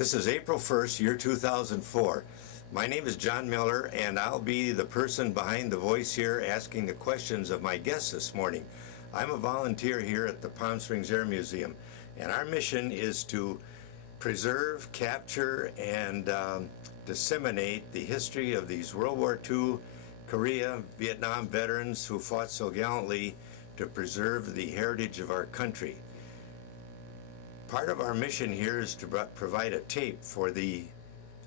This is April 1st, year 2004. My name is John Miller, and I'll be the person behind the voice here asking the questions of my guests this morning. I'm a volunteer here at the Palm Springs Air Museum, and our mission is to preserve, capture, and disseminate the history of these World War II, Korea, Vietnam veterans who fought so gallantly to preserve the heritage of our country. Part of our mission here is to provide a tape for the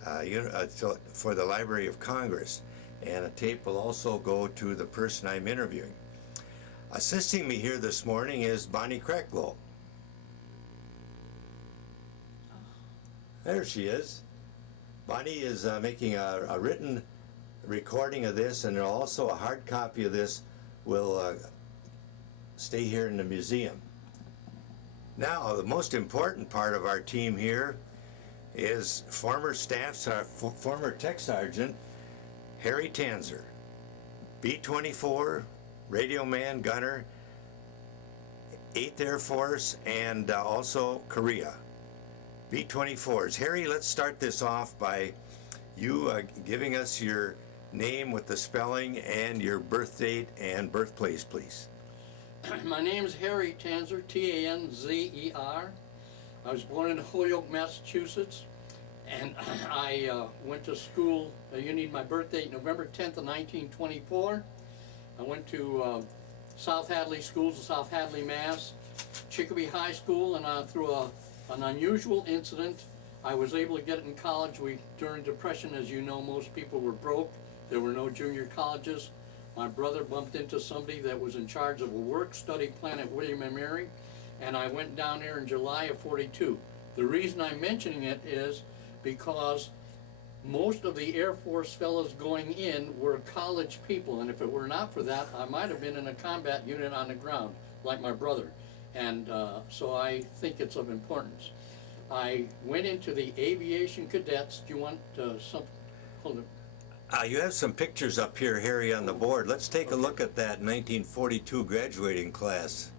Library of Congress, and a tape will also go to the person I'm interviewing. Assisting me here this morning is Bonnie Cracklow. There she is. Bonnie is making a written recording of this, and also a hard copy of this will stay here in the museum. Now, the most important part of our team here is former Tech Sergeant Harry Tanzer, B-24, radio man, gunner, 8th Air Force, and also Korea. B-24s. Harry, let's start this off by you giving us your name with the spelling and your birth date and birthplace, please. My name is Harry Tanzer, T-A-N-Z-E-R. I was born in Holyoke, Massachusetts, and I went to school, you need my birth date, November 10th of 1924. I went to South Hadley Schools in South Hadley, Mass, Chicopee High School, and through an unusual incident, I was able to get it in college. During Depression, as you know, most people were broke. There were no junior colleges. My brother bumped into somebody that was in charge of a work-study plan at William & Mary, and I went down there in July of '42. The reason I'm mentioning it is because most of the Air Force fellows going in were college people, and if it were not for that, I might have been in a combat unit on the ground, like my brother. And so I think it's of importance. I went into the aviation cadets. Do you want some? Hold it. You have some pictures up here, Harry, on the board. Let's take a look at that 1942 graduating class.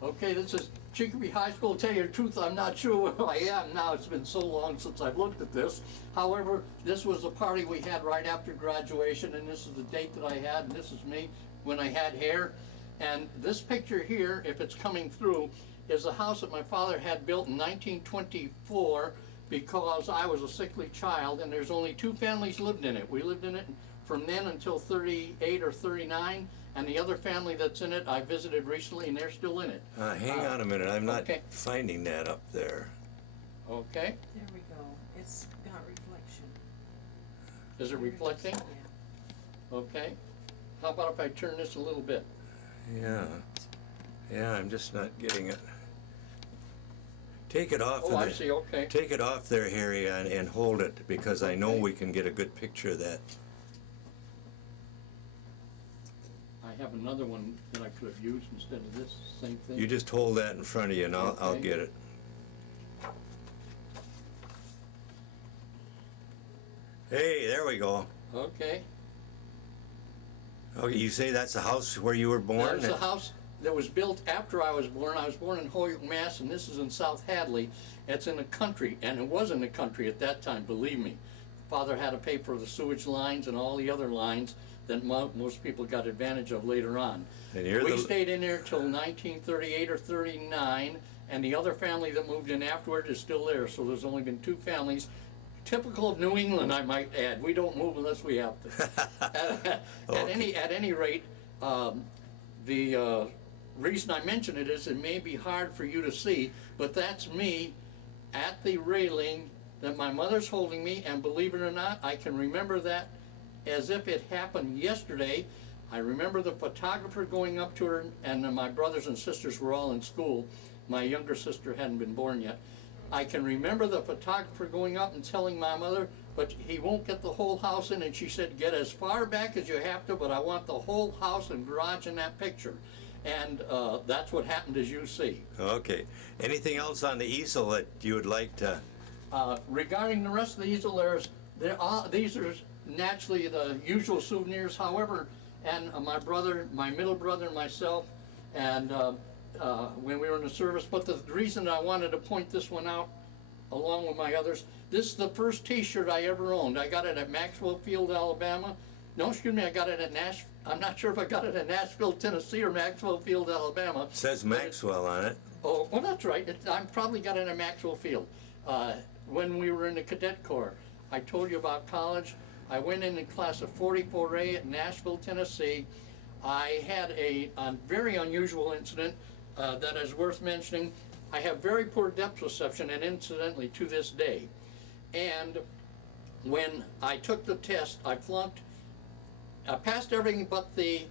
Okay, this is Chicopee High School. To tell you the truth, I'm not sure where I am now. It's been so long since I've looked at this. However, this was a party we had right after graduation, and this is the date that I had, and this is me when I had hair. And this picture here, if it's coming through, is a house that my father had built in 1924 because I was a sickly child, and there's only 2 families lived in it. We lived in it from then until 38 or 39, and the other family that's in it I visited recently, and they're still in it. Hang on a minute, I'm not finding that up there. Okay. There we go. It's got reflection. Is it reflecting? Yeah. Okay. How about if I turn this a little bit? Yeah, I'm just not getting it. Take it off. Oh, I see, okay. Take it off there, Harry, and hold it, because I know we can get a good picture of that. I have another one that I could have used instead of this, same thing. You just hold that in front of you, and I'll get it. Hey, there we go. Okay. Okay, you say that's the house where you were born? There's a house that was built after I was born. I was born in Holyoke, Mass, and this is in South Hadley. It's in the country, and it was in the country at that time, believe me. Father had to pay for the sewage lines and all the other lines that most people got advantage of later on. And we stayed in there till 1938 or 39, and the other family that moved in afterward is still there, so there's only been 2 families. Typical of New England, I might add. We don't move unless we have to. At any rate, the reason I mention it is it may be hard for you to see, but that's me at the railing that my mother's holding me, and believe it or not, I can remember that as if it happened yesterday. I remember the photographer going up to her, and my brothers and sisters were all in school. My younger sister hadn't been born yet. I can remember the photographer going up and telling my mother, but he won't get the whole house in, and she said, get as far back as you have to, but I want the whole house and garage in that picture. And that's what happened, as you see. Okay. Anything else on the easel that you would like to... Regarding the rest of the easel, these are naturally the usual souvenirs. However, and my middle brother and myself, and when we were in the service. But the reason I wanted to point this one out, along with my others, This is the first T-shirt I ever owned. I got it at Maxwell Field, Alabama. No, excuse me, I got it at I'm not sure if I got it at Nashville, Tennessee or Maxwell Field, Alabama. It says Maxwell on it. Oh, well, that's right. I probably got it at Maxwell Field. When we were in the Cadet Corps, I told you about college. I went in the class of 44A at Nashville, Tennessee. I had a very unusual incident that is worth mentioning. I have very poor depth perception, and incidentally, to this day. And when I took the test, I flunked. I passed everything but the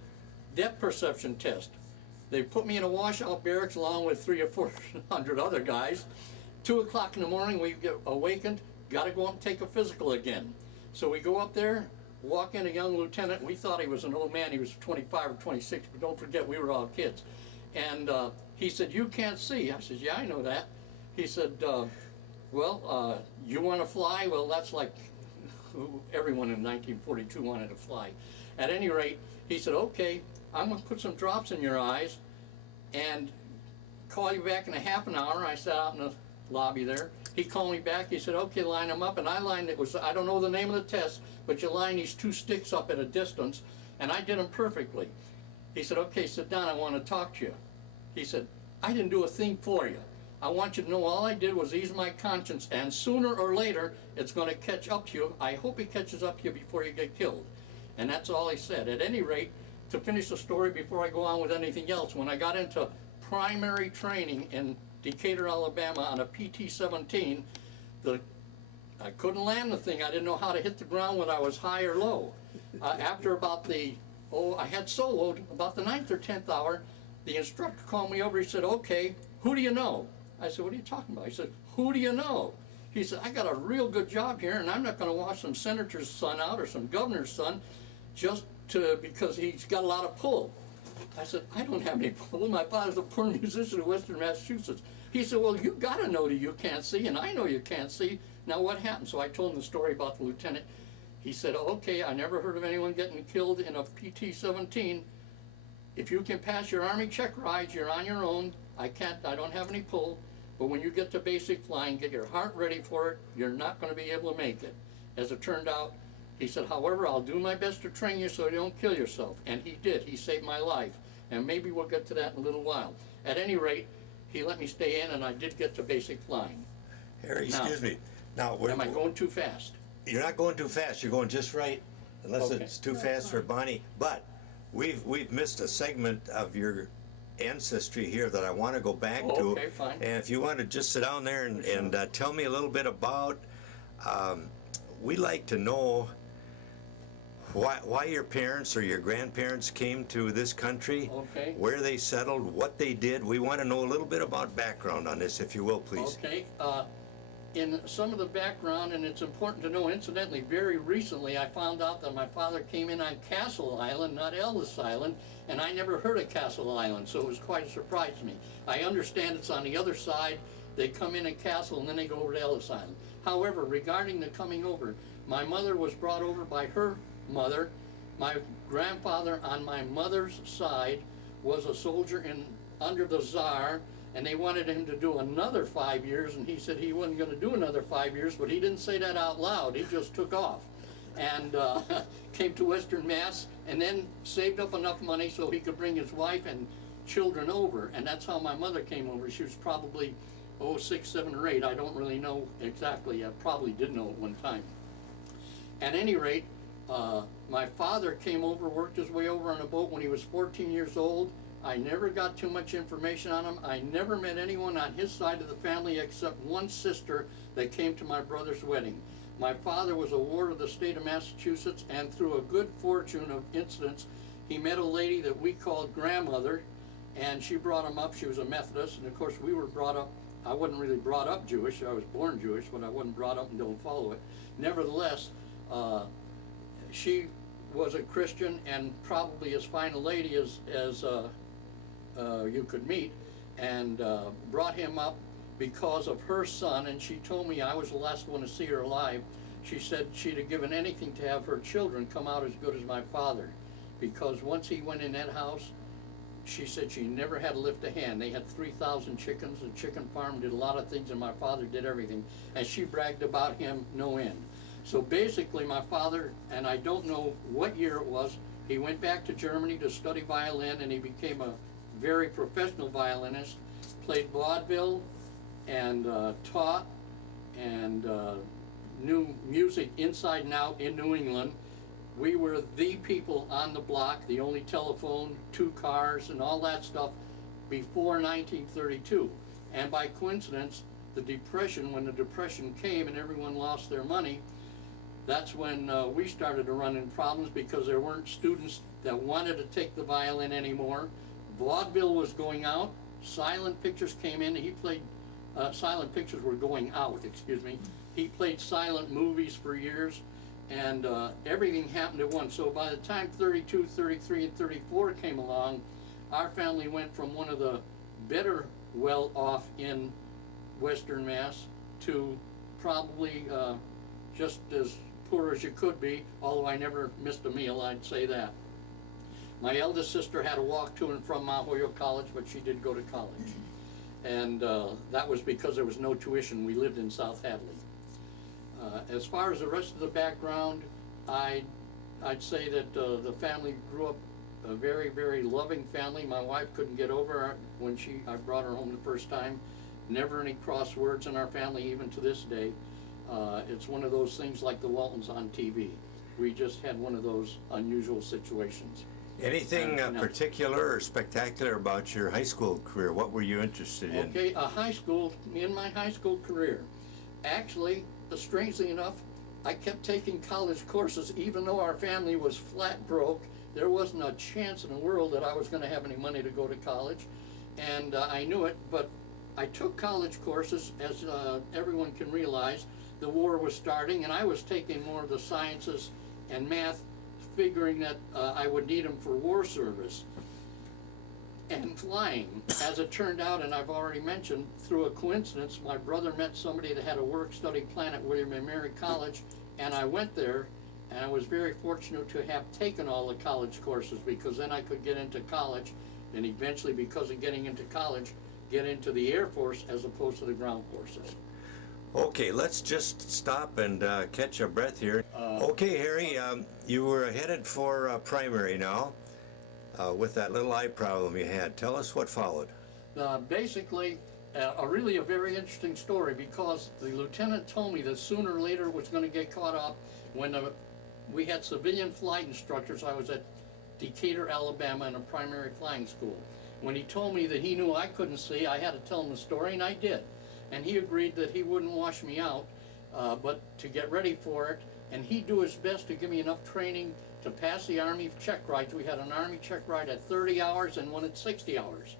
depth perception test. They put me in a washout barracks along with 300 or 400 other guys. 2 o'clock in the morning, we get awakened, got to go up and take a physical again. So we go up there, walk in a young lieutenant. We thought he was an old man. He was 25 or 26, but don't forget, we were all kids. And he said, "You can't see." I said, "Yeah, I know that." He said, "Well, you want to fly?" Well, that's like everyone in 1942 wanted to fly. At any rate, he said, "Okay, I'm going to put some drops in your eyes and call you back in a half an hour." I sat out in the lobby there. He called me back. He said, "Okay, line them up." And I lined it. I don't know the name of the test, but you line these 2 sticks up at a distance, and I did them perfectly. He said, "Okay, sit down. I want to talk to you." He said, "I didn't do a thing for you. I want you to know all I did was ease my conscience, and sooner or later, it's going to catch up to you. I hope it catches up to you before you get killed." And that's all he said. At any rate, to finish the story before I go on with anything else, when I got into primary training in Decatur, Alabama on a PT-17, I couldn't land the thing. I didn't know how to hit the ground when I was high or low. After about I had soloed about the 9th or 10th hour, the instructor called me over. He said, "Okay, who do you know?" I said, "What are you talking about?" He said, "Who do you know?" He said, "I got a real good job here, and I'm not going to wash some senator's son out or some governor's son just because he's got a lot of pull." I said, "I don't have any pull. My father's a poor musician in Western Massachusetts." He said, "Well, you got to know that you can't see, and I know you can't see. Now what happened?" So I told him the story about the lieutenant. He said, "Okay, I never heard of anyone getting killed in a PT-17. If you can pass your Army check rides, you're on your own. I don't have any pull. But when you get to basic flying, get your heart ready for it. You're not going to be able to make it." As it turned out, he said, "However, I'll do my best to train you so you don't kill yourself." And he did. He saved my life. And maybe we'll get to that in a little while. At any rate, he let me stay in, and I did get to basic flying. Harry, excuse me. Now, am I going too fast? You're not going too fast. You're going just right, unless Okay. it's too fast for Bonnie. But we've missed a segment of your ancestry here that I want to go back to. Okay, fine. And if you want to just sit down there and tell me a little bit about, we'd like to know why your parents or your grandparents came to this country, Okay. where they settled, what they did. We want to know a little bit about background on this, if you will, please. Okay. In some of the background, and it's important to know, incidentally, very recently I found out that my father came in on Castle Island, not Ellis Island, and I never heard of Castle Island, so it was quite a surprise to me. I understand it's on the other side. They come in at Castle and then they go over to Ellis Island. However, regarding the coming over, my mother was brought over by her mother. My grandfather on my mother's side was a soldier under the Tsar, and they wanted him to do another 5 years, and he said he wasn't going to do another 5 years, but he didn't say that out loud. He just took off and came to Western Mass, and then saved up enough money so he could bring his wife and children over, and that's how my mother came over. She was probably 6, 7, or 8. I don't really know exactly. I probably did know at one time. At any rate, my father came over, worked his way over on a boat when he was 14 years old. I never got too much information on him. I never met anyone on his side of the family except one sister that came to my brother's wedding. My father was a ward of the state of Massachusetts, and through a good fortune of incidents, he met a lady that we called grandmother, and she brought him up. She was a Methodist, and of course we were brought up. I wasn't really brought up Jewish. I was born Jewish, but I wasn't brought up and don't follow it. Nevertheless, she was a Christian and probably as fine a lady as you could meet, and brought him up because of her son, and she told me I was the last one to see her alive. She said she'd have given anything to have her children come out as good as my father, because once he went in that house, she said she never had to lift a hand. They had 3,000 chickens, the chicken farm did a lot of things, and my father did everything. And she bragged about him no end. So basically my father, and I don't know what year it was, he went back to Germany to study violin, and he became a very professional violinist, played vaudeville, and taught, and knew music inside and out in New England. We were the people on the block, the only telephone, 2 cars, and all that stuff before 1932. And by coincidence, the Depression, when the Depression came and everyone lost their money, that's when we started to run into problems because there weren't students that wanted to take the violin anymore. Vaudeville was going out, silent pictures came in, he played, silent pictures were going out, excuse me. He played silent movies for years. And everything happened at once. So by the time 32, 33, and 34 came along, our family went from one of the better well-off in Western Mass to probably just as poor as you could be, although I never missed a meal, I'd say that. My eldest sister had to walk to and from Mount Holyoke College, but she did go to college. And that was because there was no tuition. We lived in South Hadley. As far as the rest of the background, I'd say that the family grew up a very, very loving family. My wife couldn't get over her when I brought her home the first time. Never any crosswords in our family, even to this day. It's one of those things like the Waltons on TV. We just had one of those unusual situations. Anything particular or spectacular about your high school career? What were you interested in? Okay, in my high school career, actually, strangely enough, I kept taking college courses even though our family was flat broke. There wasn't a chance in the world that I was going to have any money to go to college, and I knew it, but I took college courses. As everyone can realize, the war was starting, and I was taking more of the sciences and math, figuring that I would need them for war service. And flying, as it turned out, and I've already mentioned, through a coincidence, my brother met somebody that had a work-study plan at William & Mary College, and I went there, and I was very fortunate to have taken all the college courses, because then I could get into college, and eventually, because of getting into college, get into the Air Force as opposed to the ground forces. Okay, let's just stop and catch our breath here. Okay, Harry, you were headed for primary now. With that little eye problem you had. Tell us what followed. Basically, really a very interesting story, because the lieutenant told me that sooner or later it was going to get caught up. When we had civilian flight instructors, I was at Decatur, Alabama in a primary flying school. When he told me that he knew I couldn't see, I had to tell him the story, and I did. And he agreed that he wouldn't wash me out, but to get ready for it, and he'd do his best to give me enough training to pass the Army check rides. We had an Army check ride at 30 hours and one at 60 hours.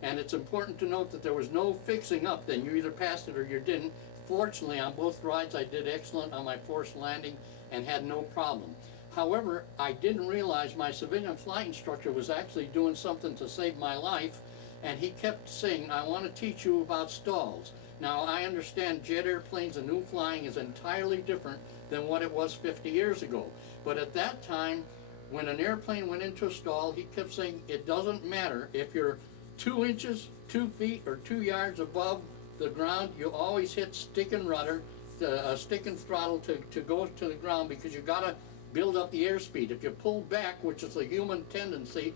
And it's important to note that there was no fixing up then. You either passed it or you didn't. Fortunately, on both rides, I did excellent on my forced landing and had no problem. However, I didn't realize my civilian flight instructor was actually doing something to save my life, and he kept saying, I want to teach you about stalls. Now, I understand jet airplanes and new flying is entirely different than what it was 50 years ago. But at that time, when an airplane went into a stall, he kept saying, it doesn't matter if you're 2 inches, 2 feet, or 2 yards above the ground, you always hit stick and rudder, stick and throttle to go to the ground, because you got to build up the airspeed. If you pull back, which is a human tendency,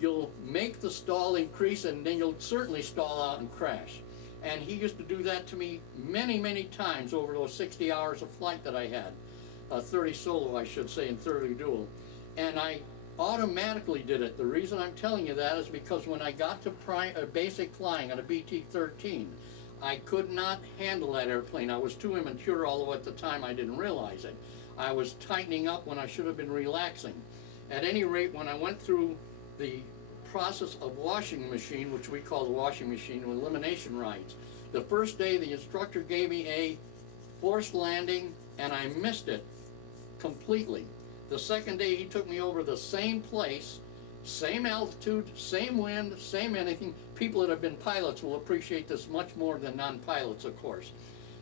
you'll make the stall increase, and then you'll certainly stall out and crash. And he used to do that to me many, many times over those 60 hours of flight that I had. 30 solo, I should say, and 30 dual. And I automatically did it. The reason I'm telling you that is because when I got to basic flying on a BT-13, I could not handle that airplane. I was too immature, although at the time I didn't realize it. I was tightening up when I should have been relaxing. At any rate, when I went through the process of washing the machine, which we call the washing machine, elimination rides, the first day the instructor gave me a forced landing, and I missed it completely. The second day he took me over the same place, same altitude, same wind, same anything. People that have been pilots will appreciate this much more than non-pilots, of course.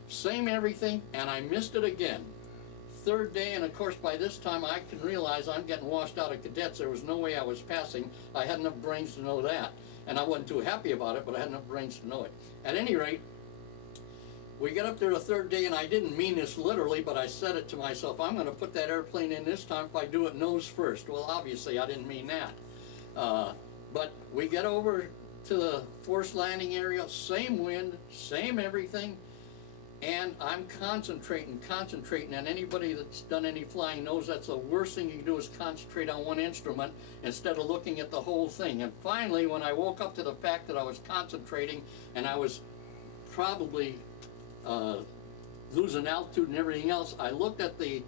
Same everything, and I missed it again. third day, and of course by this time I can realize I'm getting washed out of cadets. There was no way I was passing. I had enough brains to know that. And I wasn't too happy about it, but I had enough brains to know it. At any rate, we got up there the third day, and I didn't mean this literally, but I said it to myself, I'm going to put that airplane in this time if I do it nose first. Well, obviously I didn't mean that. But we get over to the forced landing area, same wind, same everything, and I'm concentrating, and anybody that's done any flying knows that's the worst thing you can do is concentrate on one instrument instead of looking at the whole thing. And finally, when I woke up to the fact that I was concentrating and I was probably losing altitude and everything else, I looked at the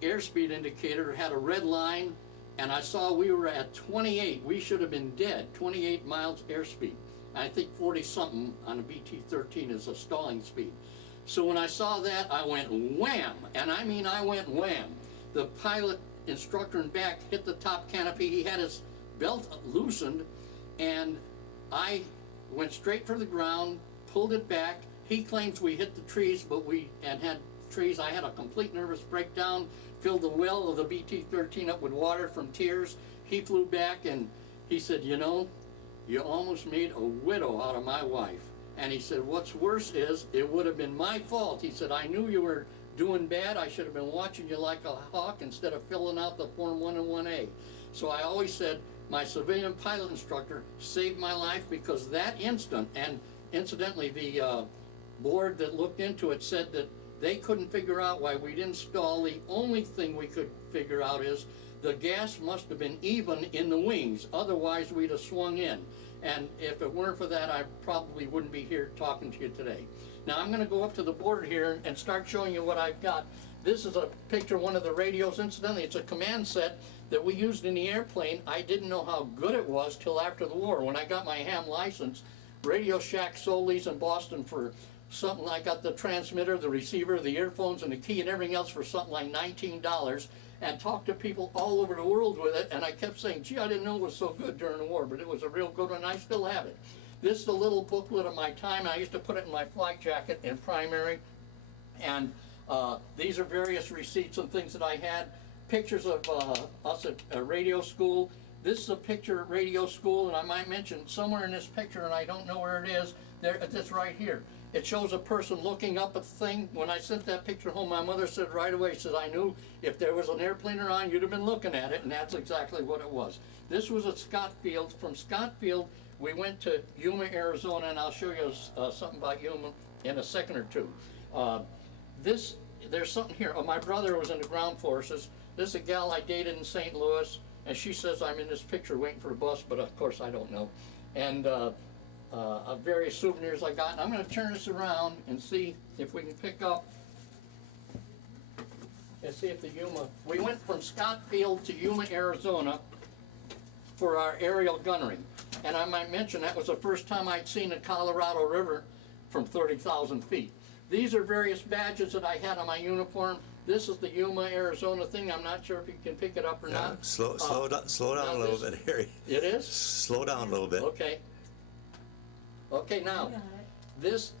airspeed indicator, had a red line, and I saw we were at 28. We should have been dead, 28 miles airspeed. I think 40-something on a BT-13 is a stalling speed. So when I saw that, I went wham, and I mean I went wham. The pilot instructor in back hit the top canopy. He had his belt loosened, and I went straight for the ground, pulled it back. He claims we hit the trees, but had trees. I had a complete nervous breakdown, filled the well of the BT-13 up with water from tears. He flew back, and he said, you know, you almost made a widow out of my wife. And he said, what's worse is, it would have been my fault. He said, I knew you were doing bad. I should have been watching you like a hawk instead of filling out the Form 1 and 1A. So I always said, my civilian pilot instructor saved my life, because that instant, and incidentally, the board that looked into it said that they couldn't figure out why we didn't stall. The only thing we could figure out is the gas must have been even in the wings, otherwise we'd have swung in. And if it weren't for that, I probably wouldn't be here talking to you today. Now I'm going to go up to the board here and start showing you what I've got. This is a picture of one of the radios. Incidentally, it's a command set that we used in the airplane. I didn't know how good it was till after the war. When I got my ham license, Radio Shack sold these in Boston for something. I got the transmitter, the receiver, the earphones, and the key and everything else for something like $19, and talked to people all over the world with it. And I kept saying, gee, I didn't know it was so good during the war, but it was a real good one. I still have it. This is a little booklet of my time. I used to put it in my flight jacket in primary. And these are various receipts and things that I had. Pictures of us at radio school. This is a picture at radio school, and I might mention somewhere in this picture, and I don't know where it is, it's right here. It shows a person looking up at the thing. When I sent that picture home, my mother said right away, she said, I knew if there was an airplane around, you'd have been looking at it, and that's exactly what it was. This was at Scott Field. From Scott Field, we went to Yuma, Arizona, and I'll show you something about Yuma in a second or two. There's something here. Oh, my brother was in the ground forces. This is a gal I dated in St. Louis, and she says I'm in this picture waiting for the bus, but of course I don't know. And various souvenirs I got. And I'm going to turn this around and see if we can pick up and see if the Yuma. We went from Scott Field to Yuma, Arizona for our aerial gunnery. And I might mention that was the first time I'd seen the Colorado River from 30,000 feet. These are various badges that I had on my uniform. This is the Yuma, Arizona thing. I'm not sure if you can pick it up or not. Slow down a little bit, Harry. It is? Slow down a little bit. Okay. Okay, now, this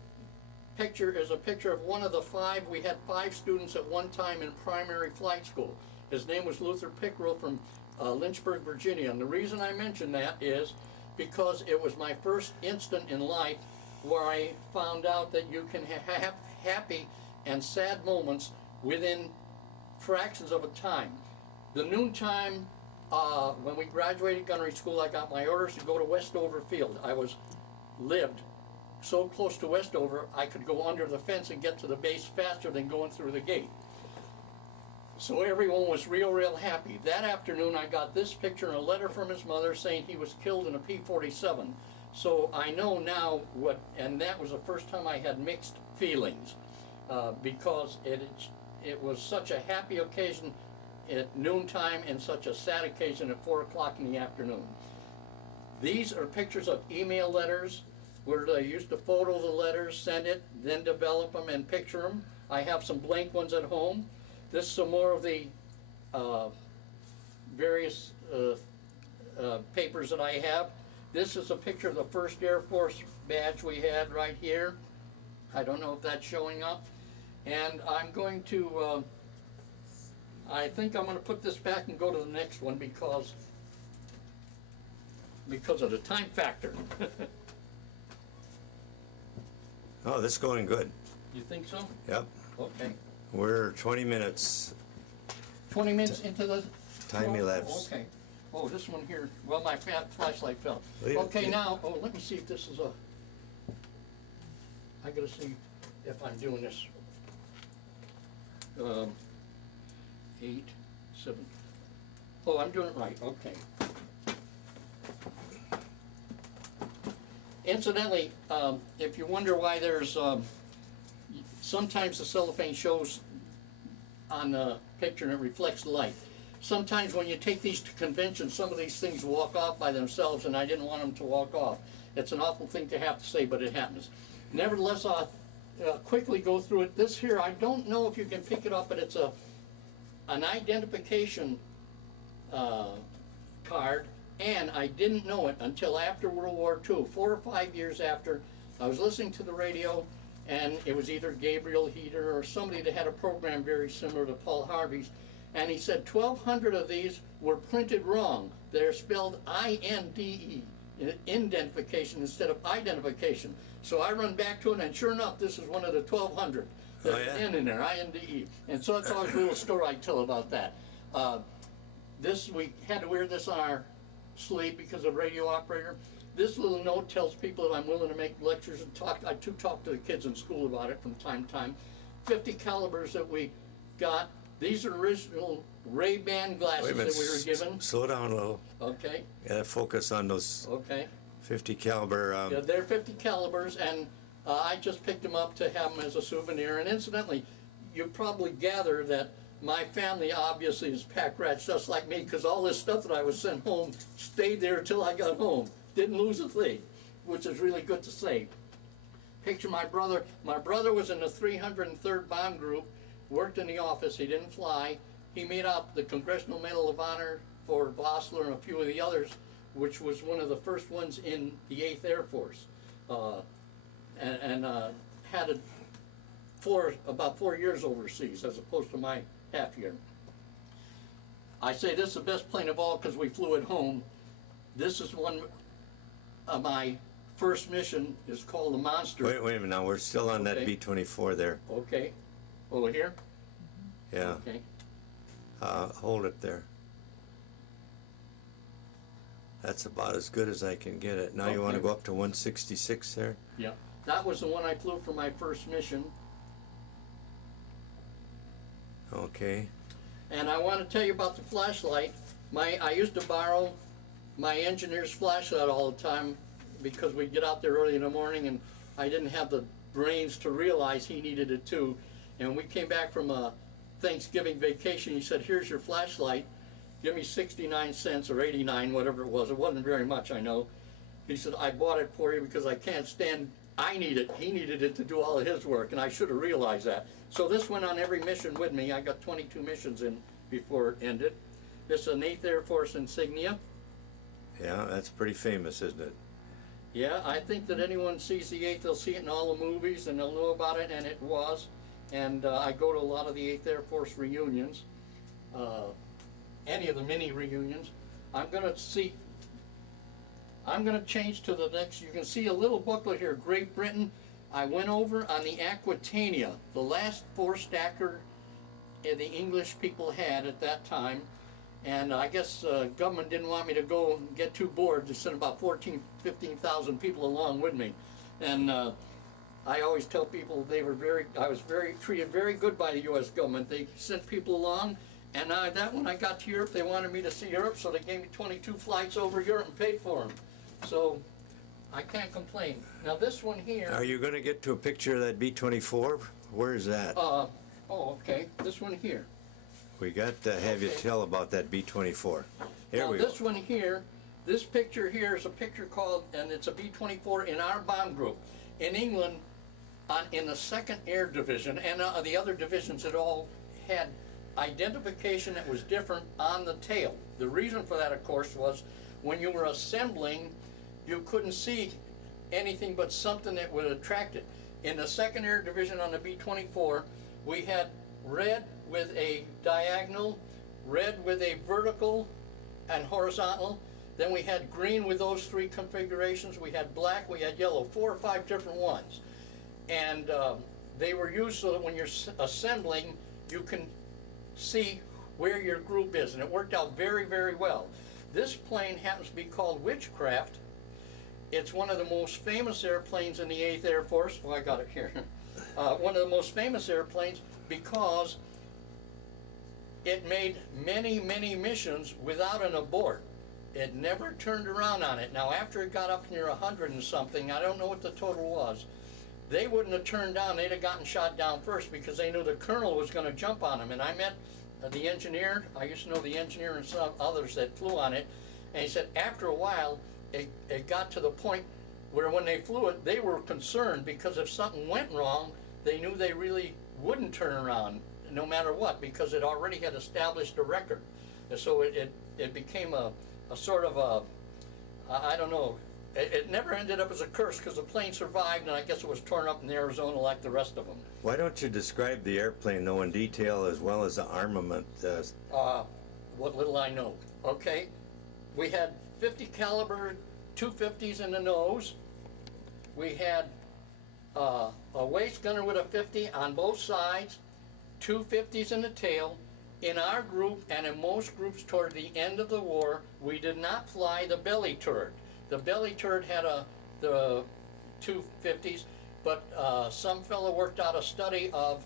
picture is a picture of one of the five. We had 5 students at one time in primary flight school. His name was Luther Pickrell from Lynchburg, Virginia. And the reason I mention that is because it was my first instant in life where I found out that you can have happy and sad moments within fractions of a time. The noontime, when we graduated gunnery school, I got my orders to go to Westover Field. I lived so close to Westover, I could go under the fence and get to the base faster than going through the gate. So everyone was real happy. That afternoon, I got this picture and a letter from his mother saying he was killed in a P-47. So I know now what, and that was the first time I had mixed feelings, because it was such a happy occasion at noontime and such a sad occasion at 4 o'clock in the afternoon. These are pictures of email letters where they used to photo the letters, send it, then develop them and picture them. I have some blank ones at home. This is some more of the various papers that I have. This is a picture of the 1st Air Force badge we had right here. I don't know if that's showing up. And I'm going to I think I'm gonna put this back and go to the next one because of the time factor. Oh, this is going good. You think so? Yep. Okay. We're 20 minutes 20 minutes into the... time elapsed. Okay. Oh, this one here, well, my flashlight fell. Leave it, Okay, yeah. now, let me see if this is a... I gotta see if I'm doing this. 8, 7. Oh, I'm doing it right, okay. Incidentally, if you wonder why there's, sometimes the cellophane shows on the picture and it reflects light. Sometimes when you take these to conventions, some of these things walk off by themselves, and I didn't want them to walk off. It's an awful thing to have to say, but it happens. Nevertheless, I'll quickly go through it. This here, I don't know if you can pick it up, but it's an identification card, and I didn't know it until after World War II, 4 or 5 years after. I was listening to the radio, and it was either Gabriel Heater or somebody that had a program very similar to Paul Harvey's, and he said 1,200 of these were printed wrong. They're spelled I-N-D-E, indentification instead of identification. So I run back to it, and sure enough, this is one of the 1,200. There's an N in there, I-N-D-E. And so that's always a little story I tell about that. We had to wear this on our sleeve because of radio operator. This little note tells people that I'm willing to make lectures and talk. I do talk to the kids in school about it from time to time. 50 calibers that we got. These are original Ray-Ban glasses Wait a minute, that we were given. slow down a little. Okay, Gotta focus on those okay. 50 caliber. Yeah, they're 50 calibers, and I just picked them up to have them as a souvenir. And incidentally, you probably gather that my family obviously is pack rats just like me, because all this stuff that I was sent home stayed there until I got home. Didn't lose a thing, which is really good to say. Picture my brother. My brother was in the 303rd Bomb Group, worked in the office. He didn't fly. He made out the Congressional Medal of Honor for Vossler and a few of the others, which was one of the first ones in the 8th Air Force. Had it about 4 years overseas as opposed to my half year. I say this is the best plane of all because we flew it home. This is one of my first mission, is called the Monster. Wait a minute, now we're still on that Okay. B-24 there. Okay. Over here? Yeah, Okay. hold it there. That's about as good as I can get it. Now you want to Okay. go up to 166 there? Yeah. That was the one I flew for my first mission. Okay. And I want to tell you about the flashlight. I used to borrow my engineer's flashlight all the time because we'd get out there early in the morning and I didn't have the brains to realize he needed it too. And we came back from a Thanksgiving vacation. He said, "Here's your flashlight. Give me 69 cents or 89, whatever it was. It wasn't very much, I know." He said, "I bought it for you because I can't stand, I need it. He needed it to do all of his work, and I should have realized that." So this went on every mission with me. I got 22 missions in before it ended. This is an 8th Air Force insignia. Yeah, that's pretty famous, isn't it? Yeah, I think that anyone sees the 8th, they'll see it in all the movies, and they'll know about it, and it was. And I go to a lot of the 8th Air Force reunions, any of the mini reunions. I'm gonna change to the next. You can see a little booklet here, Great Britain. I went over on the Aquitania, the last 4-stacker the English people had at that time. And I guess government didn't want me to go and get too bored to send about 15,000 people along with me. And I always tell people I was treated very good by the U.S. government. They sent people along, and when I got to Europe, they wanted me to see Europe, so they gave me 22 flights over Europe and paid for them. So I can't complain. Now this one here. Are you going to get to a picture of that B-24? Where is that? Okay. This one here. We got to have you Okay. tell about that B-24. Here Now we this go. one here, this picture here is a picture called, and it's a B-24 in our bomb group. In England, in the 2nd Air Division, and the other divisions had all had identification that was different on the tail. The reason for that, of course, was when you were assembling, you couldn't see anything but something that would attract it. In the 2nd Air Division on the B-24, we had red with a diagonal, red with a vertical and horizontal. Then we had green with those three configurations. We had black, we had yellow, 4 or 5 different ones. And they were used so that when you're assembling, you can see where your group is, and it worked out very, very well. This plane happens to be called Witchcraft. It's one of the most famous airplanes in the 8th Air Force. Well, I got it here. One of the most famous airplanes because it made many, many missions without an abort. It never turned around on it. Now, after it got up near 100 and something, I don't know what the total was, they wouldn't have turned down. They'd have gotten shot down first because they knew the colonel was going to jump on them. And I met the engineer. I used to know the engineer and some others that flew on it. And he said after a while, it got to the point where when they flew it, they were concerned because if something went wrong, they knew they really wouldn't turn around no matter what because it already had established a record. And so it became a sort of a, I don't know, it never ended up as a curse because the plane survived, and I guess it was torn up in Arizona like the rest of them. Why don't you describe the airplane, though, in detail as well as the armament? What little I know. Okay, we had 50 caliber 250s in the nose. We had a waist gunner with a 50 on both sides, 250s in the tail. In our group, and in most groups toward the end of the war, we did not fly the belly turret. The belly turret had the 250s, but some fellow worked out a study of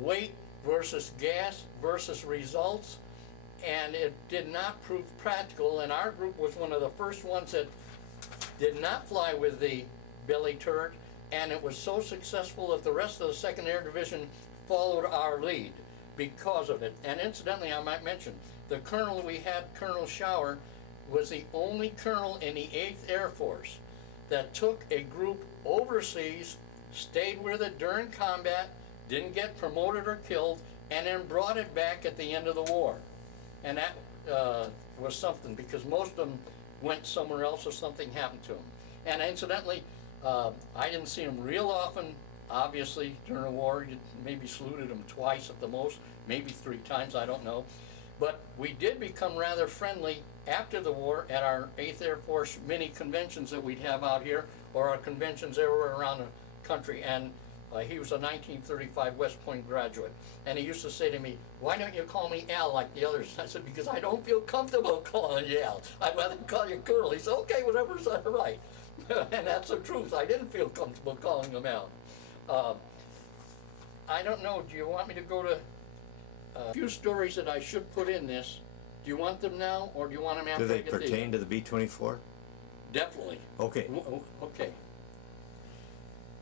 weight versus gas versus results, and it did not prove practical, and our group was one of the first ones that did not fly with the belly turret, and it was so successful that the rest of the 2nd Air Division followed our lead because of it. And incidentally, I might mention, the colonel we had, Colonel Shower, was the only colonel in the 8th Air Force that took a group overseas, stayed with it during combat, didn't get promoted or killed, and then brought it back at the end of the war. And that was something, because most of them went somewhere else or something happened to them. And incidentally, I didn't see them real often, obviously, during the war. You maybe saluted them twice at the most, maybe 3 times, I don't know. But we did become rather friendly after the war at our 8th Air Force mini conventions that we'd have out here, or our conventions everywhere around the country. And he was a 1935 West Point graduate. And he used to say to me, "Why don't you call me Al like the others?" I said, "Because I don't feel comfortable calling you Al. I'd rather call you Colonel." He said, "Okay, whatever's right." And that's the truth. I didn't feel comfortable calling him Al. I don't know, do you want me to go to a few stories that I should put in this? Do you want them now, or do you want them after Do I they get pertain to the B-24? Definitely. Okay. Okay.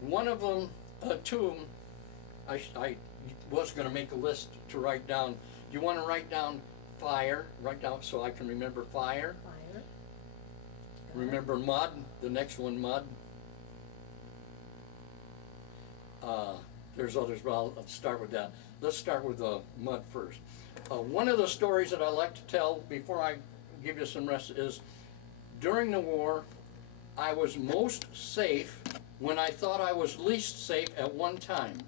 One of them, 2 of them, I was going to make a list to write down. Do you want to write down fire? Write down so I can remember fire. Fire. Remember mud. The next one, mud. There's others, but I'll start with that. Let's start with mud first. One of the stories that I like to tell before I give you some rest is, during the war, I was most safe when I thought I was least safe at one time.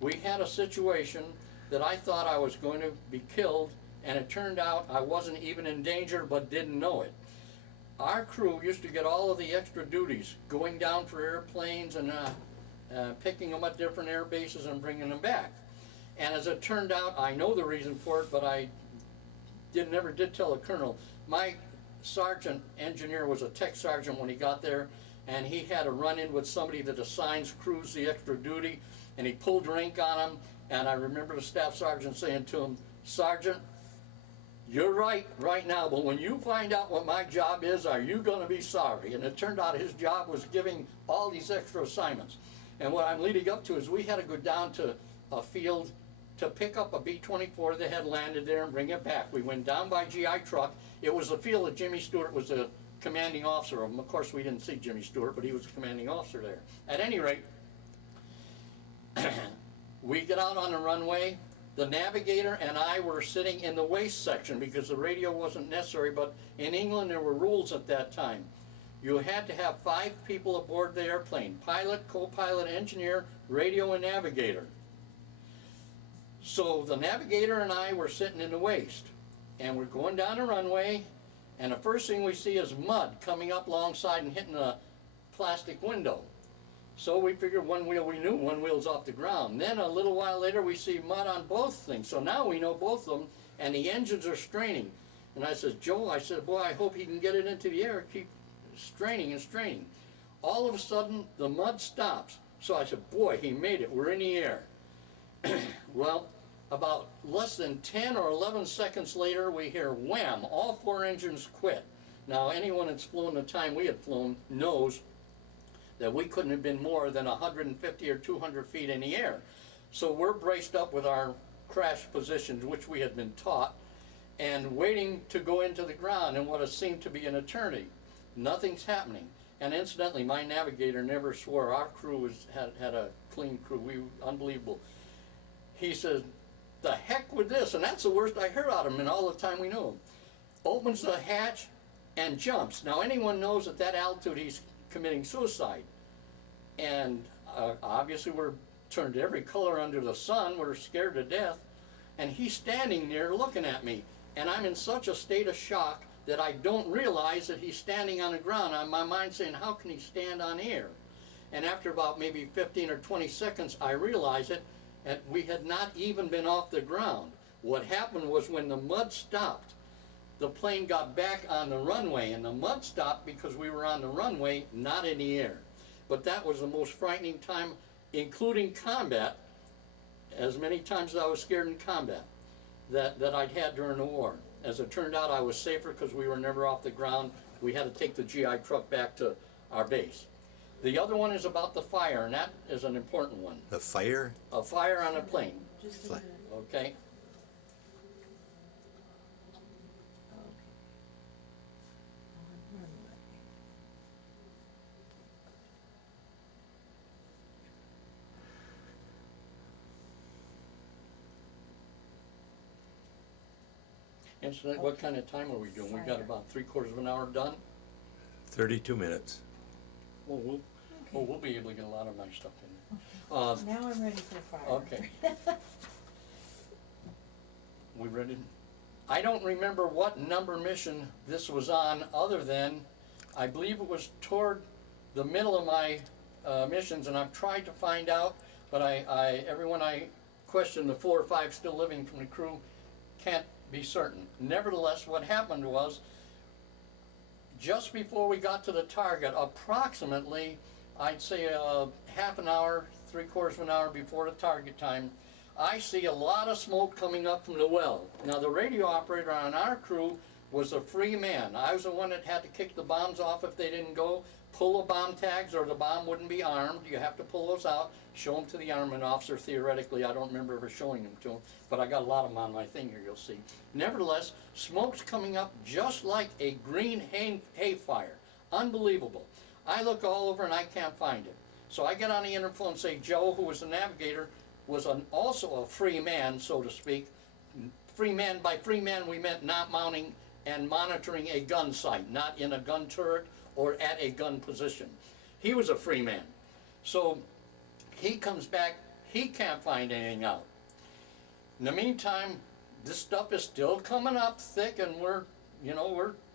We had a situation that I thought I was going to be killed, and it turned out I wasn't even in danger but didn't know it. Our crew used to get all of the extra duties, going down for airplanes and picking them at different air bases and bringing them back. And as it turned out, I know the reason for it, but I never did tell the colonel. My sergeant engineer was a tech sergeant when he got there, and he had a run-in with somebody that assigns crews the extra duty, and he pulled rank on him, and I remember the staff sergeant saying to him, "Sergeant, you're right now, but when you find out what my job is, are you going to be sorry?" And it turned out his job was giving all these extra assignments. And what I'm leading up to is we had to go down to a field to pick up a B-24 that had landed there and bring it back. We went down by GI truck. It was the field that Jimmy Stewart was the commanding officer of. Of course, we didn't see Jimmy Stewart, but he was the commanding officer there. At any rate, we get out on the runway. The navigator and I were sitting in the waist section because the radio wasn't necessary, but in England there were rules at that time. You had to have 5 people aboard the airplane: pilot, co-pilot, engineer, radio, and navigator. So the navigator and I were sitting in the waist, and we're going down the runway, and the first thing we see is mud coming up alongside and hitting a plastic window. So we figured one wheel, we knew one wheel's off the ground. Then a little while later we see mud on both things. So now we know both of them, and the engines are straining. And I said, Joe, I said, boy, I hope he can get it into the air, keep straining and straining. All of a sudden, the mud stops. So I said, boy, he made it, we're in the air. Well, about less than 10 or 11 seconds later, we hear wham, all 4 engines quit. Now, anyone that's flown the time we had flown knows that we couldn't have been more than 150 or 200 feet in the air. So we're braced up with our crash positions, which we had been taught, and waiting to go into the ground in what has seemed to be an eternity. Nothing's happening. And incidentally, my navigator never swore. Our crew had a clean crew. We were unbelievable. He said, the heck with this, and that's the worst I heard out of him in all the time we knew him. Opens the hatch and jumps. Now anyone knows at that altitude he's committing suicide. And obviously we're turned every color under the sun. We're scared to death. And he's standing there looking at me. And I'm in such a state of shock that I don't realize that he's standing on the ground. On my mind saying, how can he stand on air? And after about maybe 15 or 20 seconds, I realized it. And we had not even been off the ground. What happened was when the mud stopped, the plane got back on the runway, and the mud stopped because we were on the runway, not in the air. But that was the most frightening time, including combat, as many times as I was scared in combat, that I'd had during the war. As it turned out, I was safer because we were never off the ground. We had to take the GI truck back to our base. The other one is about the fire, and that is an important one. The fire? A fire on a plane. Just a Fly. minute. Okay? Incident, what kind of time are we doing? We got Fire. about 3/4 of an hour done? 32 minutes. Well, we'll be able to get a lot of nice stuff in there. Now I'm ready for fire. Okay. We ready? I don't remember what number mission this was on, other than I believe it was toward the middle of my missions, and I've tried to find out, but everyone I questioned, the 4 or 5 still living from the crew, can't be certain. Nevertheless, what happened was, just before we got to the target, approximately, I'd say half an hour, 3/4 of an hour before the target time, I see a lot of smoke coming up from the well. Now the radio operator on our crew was a free man. I was the one that had to kick the bombs off if they didn't go, pull the bomb tags or the bomb wouldn't be armed. You have to pull those out, show them to the armament officer theoretically. I don't remember ever showing them to him, but I got a lot of them on my thing here, you'll see. Nevertheless, smoke's coming up just like a green hay fire. Unbelievable. I look all over and I can't find it. So I get on the interphone and say, Joe, who was the navigator, was also a free man, so to speak. Free man, by free man we meant not mounting and monitoring a gun site, not in a gun turret or at a gun position. He was a free man. So he comes back, he can't find anything out. In the meantime, this stuff is still coming up thick, and we're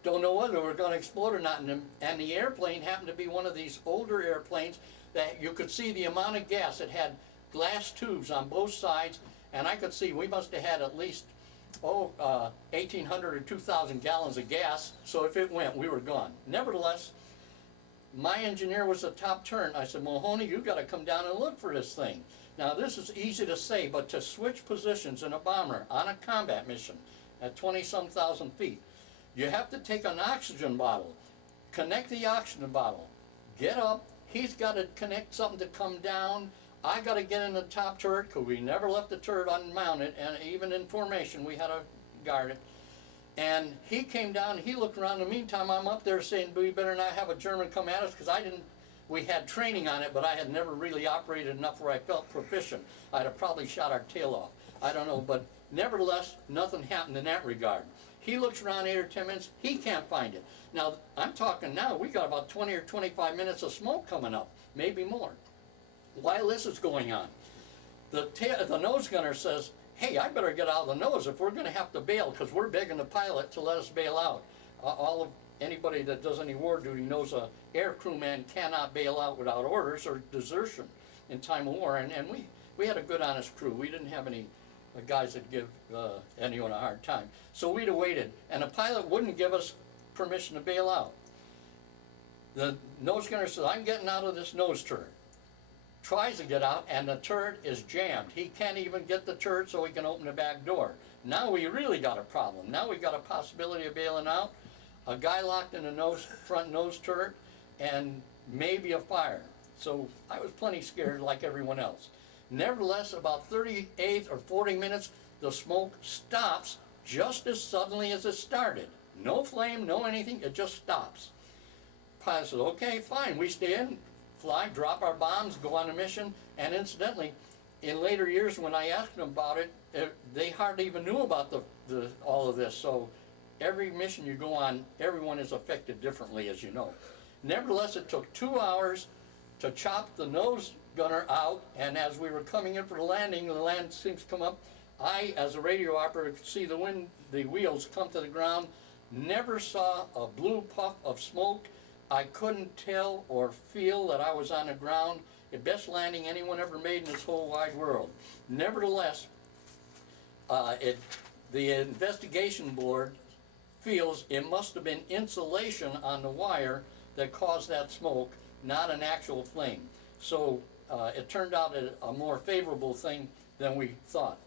don't know whether we're going to explode or not. And the airplane happened to be one of these older airplanes that you could see the amount of gas. It had glass tubes on both sides, and I could see we must have had at least 1,800 or 2,000 gallons of gas. So if it went, we were gone. Nevertheless, my engineer was a top turn. I said, Mahoney, you got to come down and look for this thing. Now this is easy to say, but to switch positions in a bomber on a combat mission at 20-some thousand feet, you have to take an oxygen bottle, connect the oxygen bottle, get up. He's got to connect something to come down. I got to get in the top turret, because we never left the turret unmounted, and even in formation we had to guard it. And he came down, he looked around. In the meantime, I'm up there saying, we better not have a German come at us, because we had training on it, but I had never really operated enough where I felt proficient. I'd have probably shot our tail off. I don't know, but nevertheless, nothing happened in that regard. He looks around 8 or 10 minutes, he can't find it. Now, I'm talking now, we got about 20 or 25 minutes of smoke coming up, maybe more. While this is going on, the nose gunner says, hey, I better get out of the nose if we're gonna have to bail, because we're begging the pilot to let us bail out. Anybody that does any war duty knows a air crewman cannot bail out without orders or desertion in time of war, and we had a good honest crew. We didn't have any guys that give anyone a hard time. So we'd have waited, and the pilot wouldn't give us permission to bail out. The nose gunner says, I'm getting out of this nose turret. Tries to get out, and the turret is jammed. He can't even get the turret so he can open the back door. Now we really got a problem. Now we got a possibility of bailing out, a guy locked in the front nose turret, and maybe a fire. So I was plenty scared like everyone else. Nevertheless, about 38 or 40 minutes, the smoke stops just as suddenly as it started. No flame, no anything, it just stops. Pilot said, okay, fine, we stay in, fly, drop our bombs, go on a mission, and incidentally, in later years when I asked them about it, they hardly even knew about all of this, so every mission you go on, everyone is affected differently, as you know. Nevertheless, it took 2 hours to chop the nose gunner out, and as we were coming in for the landing, the land seems to come up, I, as a radio operator, could see the wheels come to the ground, never saw a blue puff of smoke. I couldn't tell or feel that I was on the ground. The best landing anyone ever made in this whole wide world. Nevertheless, the investigation board feels it must have been insulation on the wire that caused that smoke, not an actual flame. So it turned out a more favorable thing than we thought.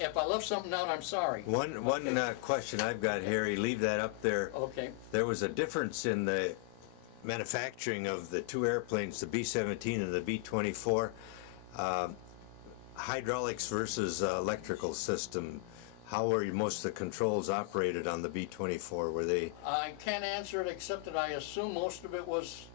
If I left something out, I'm sorry. One question I've got, Harry, leave that up there. Okay. There was a difference in the manufacturing of the two airplanes, the B-17 and the B-24, hydraulics versus electrical system. How were most of the controls operated on the B-24? Were they? I can't answer it except that I assume most of it was,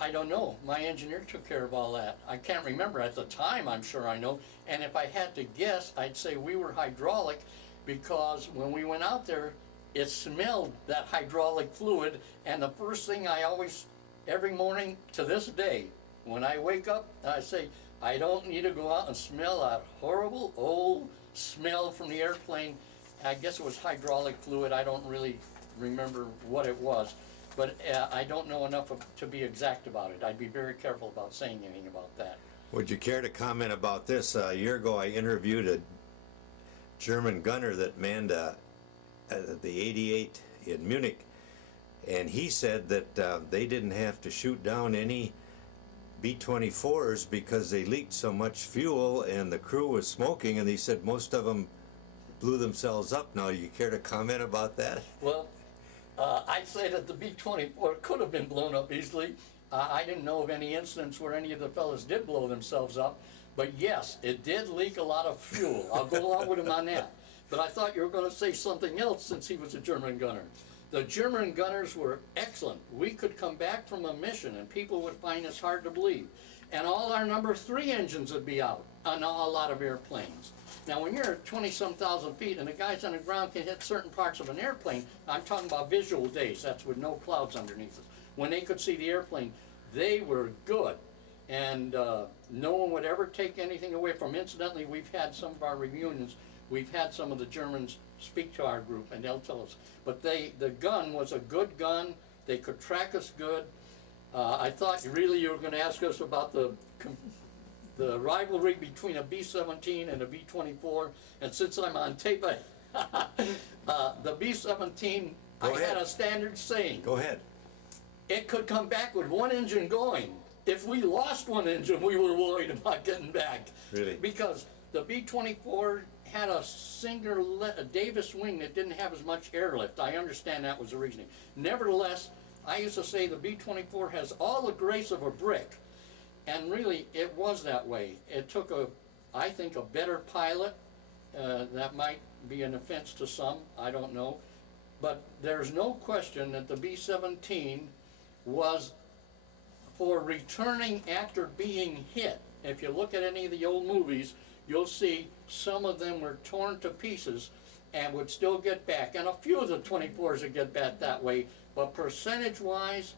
I don't know. My engineer took care of all that. I can't remember. At the time, I'm sure I know. And if I had to guess, I'd say we were hydraulic because when we went out there, it smelled that hydraulic fluid. And the first thing I always, every morning to this day, when I wake up, I say, I don't need to go out and smell that horrible old smell from the airplane. I guess it was hydraulic fluid. I don't really remember what it was. But I don't know enough to be exact about it. I'd be very careful about saying anything about that. Would you care to comment about this? A year ago, I interviewed a German gunner that manned the 88 in Munich, and he said that they didn't have to shoot down any B-24s because they leaked so much fuel and the crew was smoking, and he said most of them blew themselves up. Now, you care to comment about that? Well, I'd say that the B-24 could have been blown up easily. I didn't know of any incidents where any of the fellas did blow themselves up. But yes, it did leak a lot of fuel. I'll go along with him on that. But I thought you were going to say something else since he was a German gunner. The German gunners were excellent. We could come back from a mission and people would find us hard to believe. And all our number 3 engines would be out on a lot of airplanes. Now, when you're at 20-some thousand feet and the guys on the ground can hit certain parts of an airplane, I'm talking about visual days, that's with no clouds underneath us. When they could see the airplane, they were good. And no one would ever take anything away from. Incidentally, we've had some of our reunions, we've had some of the Germans speak to our group and they'll tell us. But the gun was a good gun, they could track us good. I thought really you were going to ask us about the rivalry between a B-17 and a B-24, and since I'm on tape, the B-17, I had a standard saying. Go ahead. It could come back with one engine going. If we lost one engine, we were worried about getting back. Really? Because the B-24 had a Davis wing that didn't have as much airlift. I understand that was the reasoning. Nevertheless, I used to say the B-24 has all the grace of a brick. And really, it was that way. It took I think, a better pilot. That might be an offense to some, I don't know. But there's no question that the B-17 was for returning after being hit. If you look at any of the old movies, you'll see some of them were torn to pieces and would still get back. And a few of the 24s would get back that way, but percentage-wise,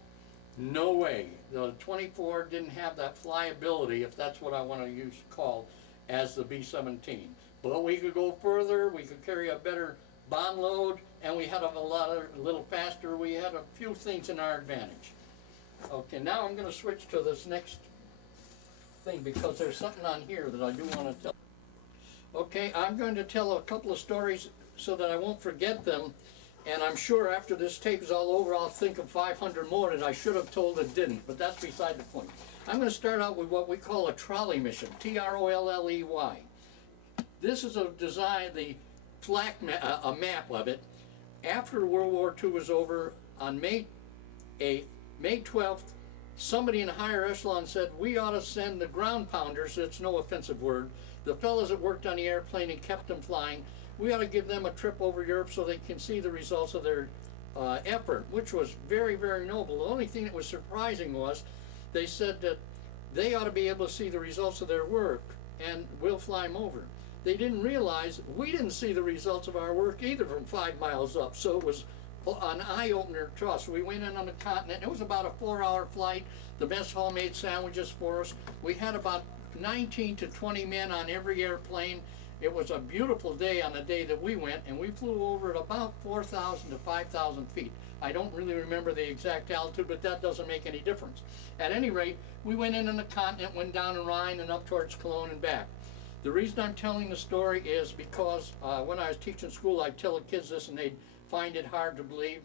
no way. The 24 didn't have that flyability, if that's what I want to call, as the B-17. But we could go further, we could carry a better bomb load, and we had a little faster. We had a few things in our advantage. Okay, now I'm going to switch to this next thing because there's something on here that I do want to tell. Okay, I'm going to tell a couple of stories so that I won't forget them, and I'm sure after this tape is all over I'll think of 500 more that I should have told that didn't, but that's beside the point. I'm going to start out with what we call a trolley mission, Trolley. This is a design, the a map of it. After World War II was over, on May 8th, May 12th, somebody in higher echelon said, we ought to send the ground pounders, it's no offensive word, the fellows that worked on the airplane and kept them flying, we ought to give them a trip over Europe so they can see the results of their effort, which was very, very noble. The only thing that was surprising was they said that they ought to be able to see the results of their work and we'll fly them over. They didn't realize we didn't see the results of our work either from 5 miles up, so it was an eye-opener to us. We went in on the continent. It was about a 4-hour flight. The mess hall made sandwiches for us. We had about 19 to 20 men on every airplane. It was a beautiful day on the day that we went, and we flew over at about 4,000 to 5,000 feet. I don't really remember the exact altitude, but that doesn't make any difference. At any rate, we went in on the continent, went down the Rhine and up towards Cologne and back. The reason I'm telling the story is because when I was teaching school, I'd tell the kids this and they'd find it hard to believe.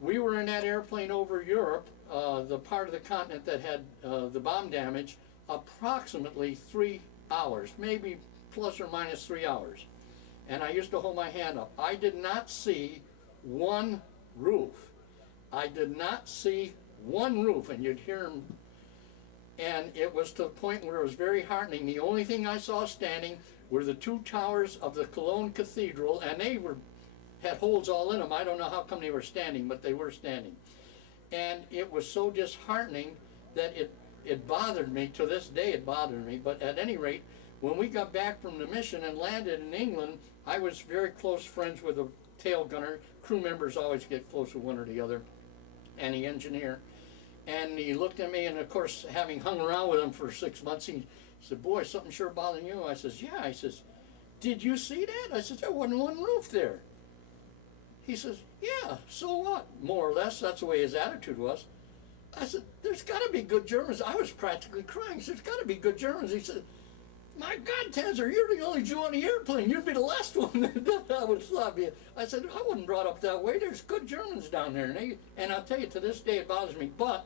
We were in that airplane over Europe, the part of the continent that had the bomb damage, approximately 3 hours, maybe plus or minus 3 hours. And I used to hold my hand up. I did not see one roof. I did not see one roof, and you'd hear them. And it was to the point where it was very heartening. The only thing I saw standing were the 2 towers of the Cologne Cathedral, and they had holes all in them. I don't know how come they were standing, but they were standing. And it was so disheartening that it bothered me. To this day it bothered me. But at any rate, when we got back from the mission and landed in England, I was very close friends with the tail gunner. Crew members always get close with one or the other, and the engineer. And he looked at me, and of course, having hung around with him for 6 months, he said, boy, something sure bothering you. I says, yeah. I says, did you see that? I said, there wasn't one roof there. He says, yeah, so what? More or less, that's the way his attitude was. I said, there's got to be good Germans. I was practically crying. He said, there's got to be good Germans. He said, my God, Tanzer, you're the only Jew on the airplane. You'd be the last one that would slap you. I said, I wasn't brought up that way. There's good Germans down there. And I'll tell you, to this day, it bothers me. But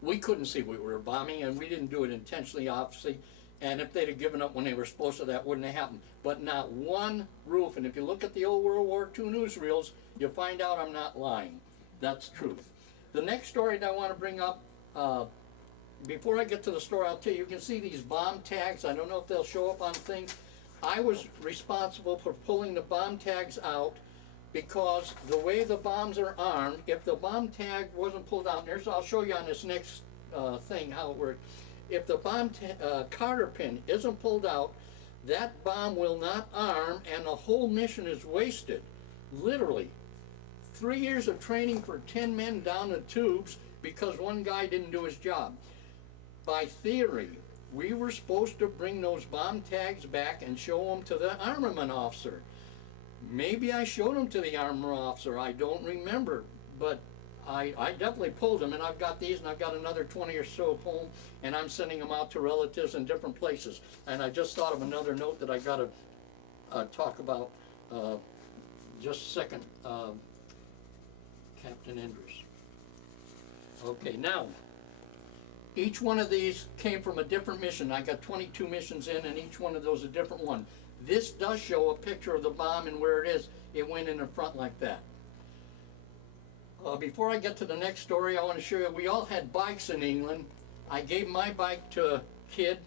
we couldn't see we were bombing, and we didn't do it intentionally, obviously. And if they'd have given up when they were supposed to, that wouldn't have happened. But not one roof. And if you look at the old World War II newsreels, you'll find out I'm not lying. That's truth. The next story that I want to bring up, before I get to the story, I'll tell you, you can see these bomb tags. I don't know if they'll show up on things. I was responsible for pulling the bomb tags out because the way the bombs are armed, if the bomb tag wasn't pulled out, I'll show you on this next thing how it works. If the bomb cotter pin isn't pulled out, that bomb will not arm, and the whole mission is wasted. Literally. 3 years of training for 10 men down the tubes because one guy didn't do his job. By theory, we were supposed to bring those bomb tags back and show them to the armament officer. Maybe I showed them to the armament officer, I don't remember, but I definitely pulled them, and I've got these, and I've got another 20 or so home, and I'm sending them out to relatives in different places. And I just thought of another note that I got to talk about just a second. Captain Enders. Okay, now, each one of these came from a different mission. I got 22 missions in, and each one of those a different one. This does show a picture of the bomb and where it is. It went in the front like that. Before I get to the next story, I want to show you, we all had bikes in England. I gave my bike to a kid.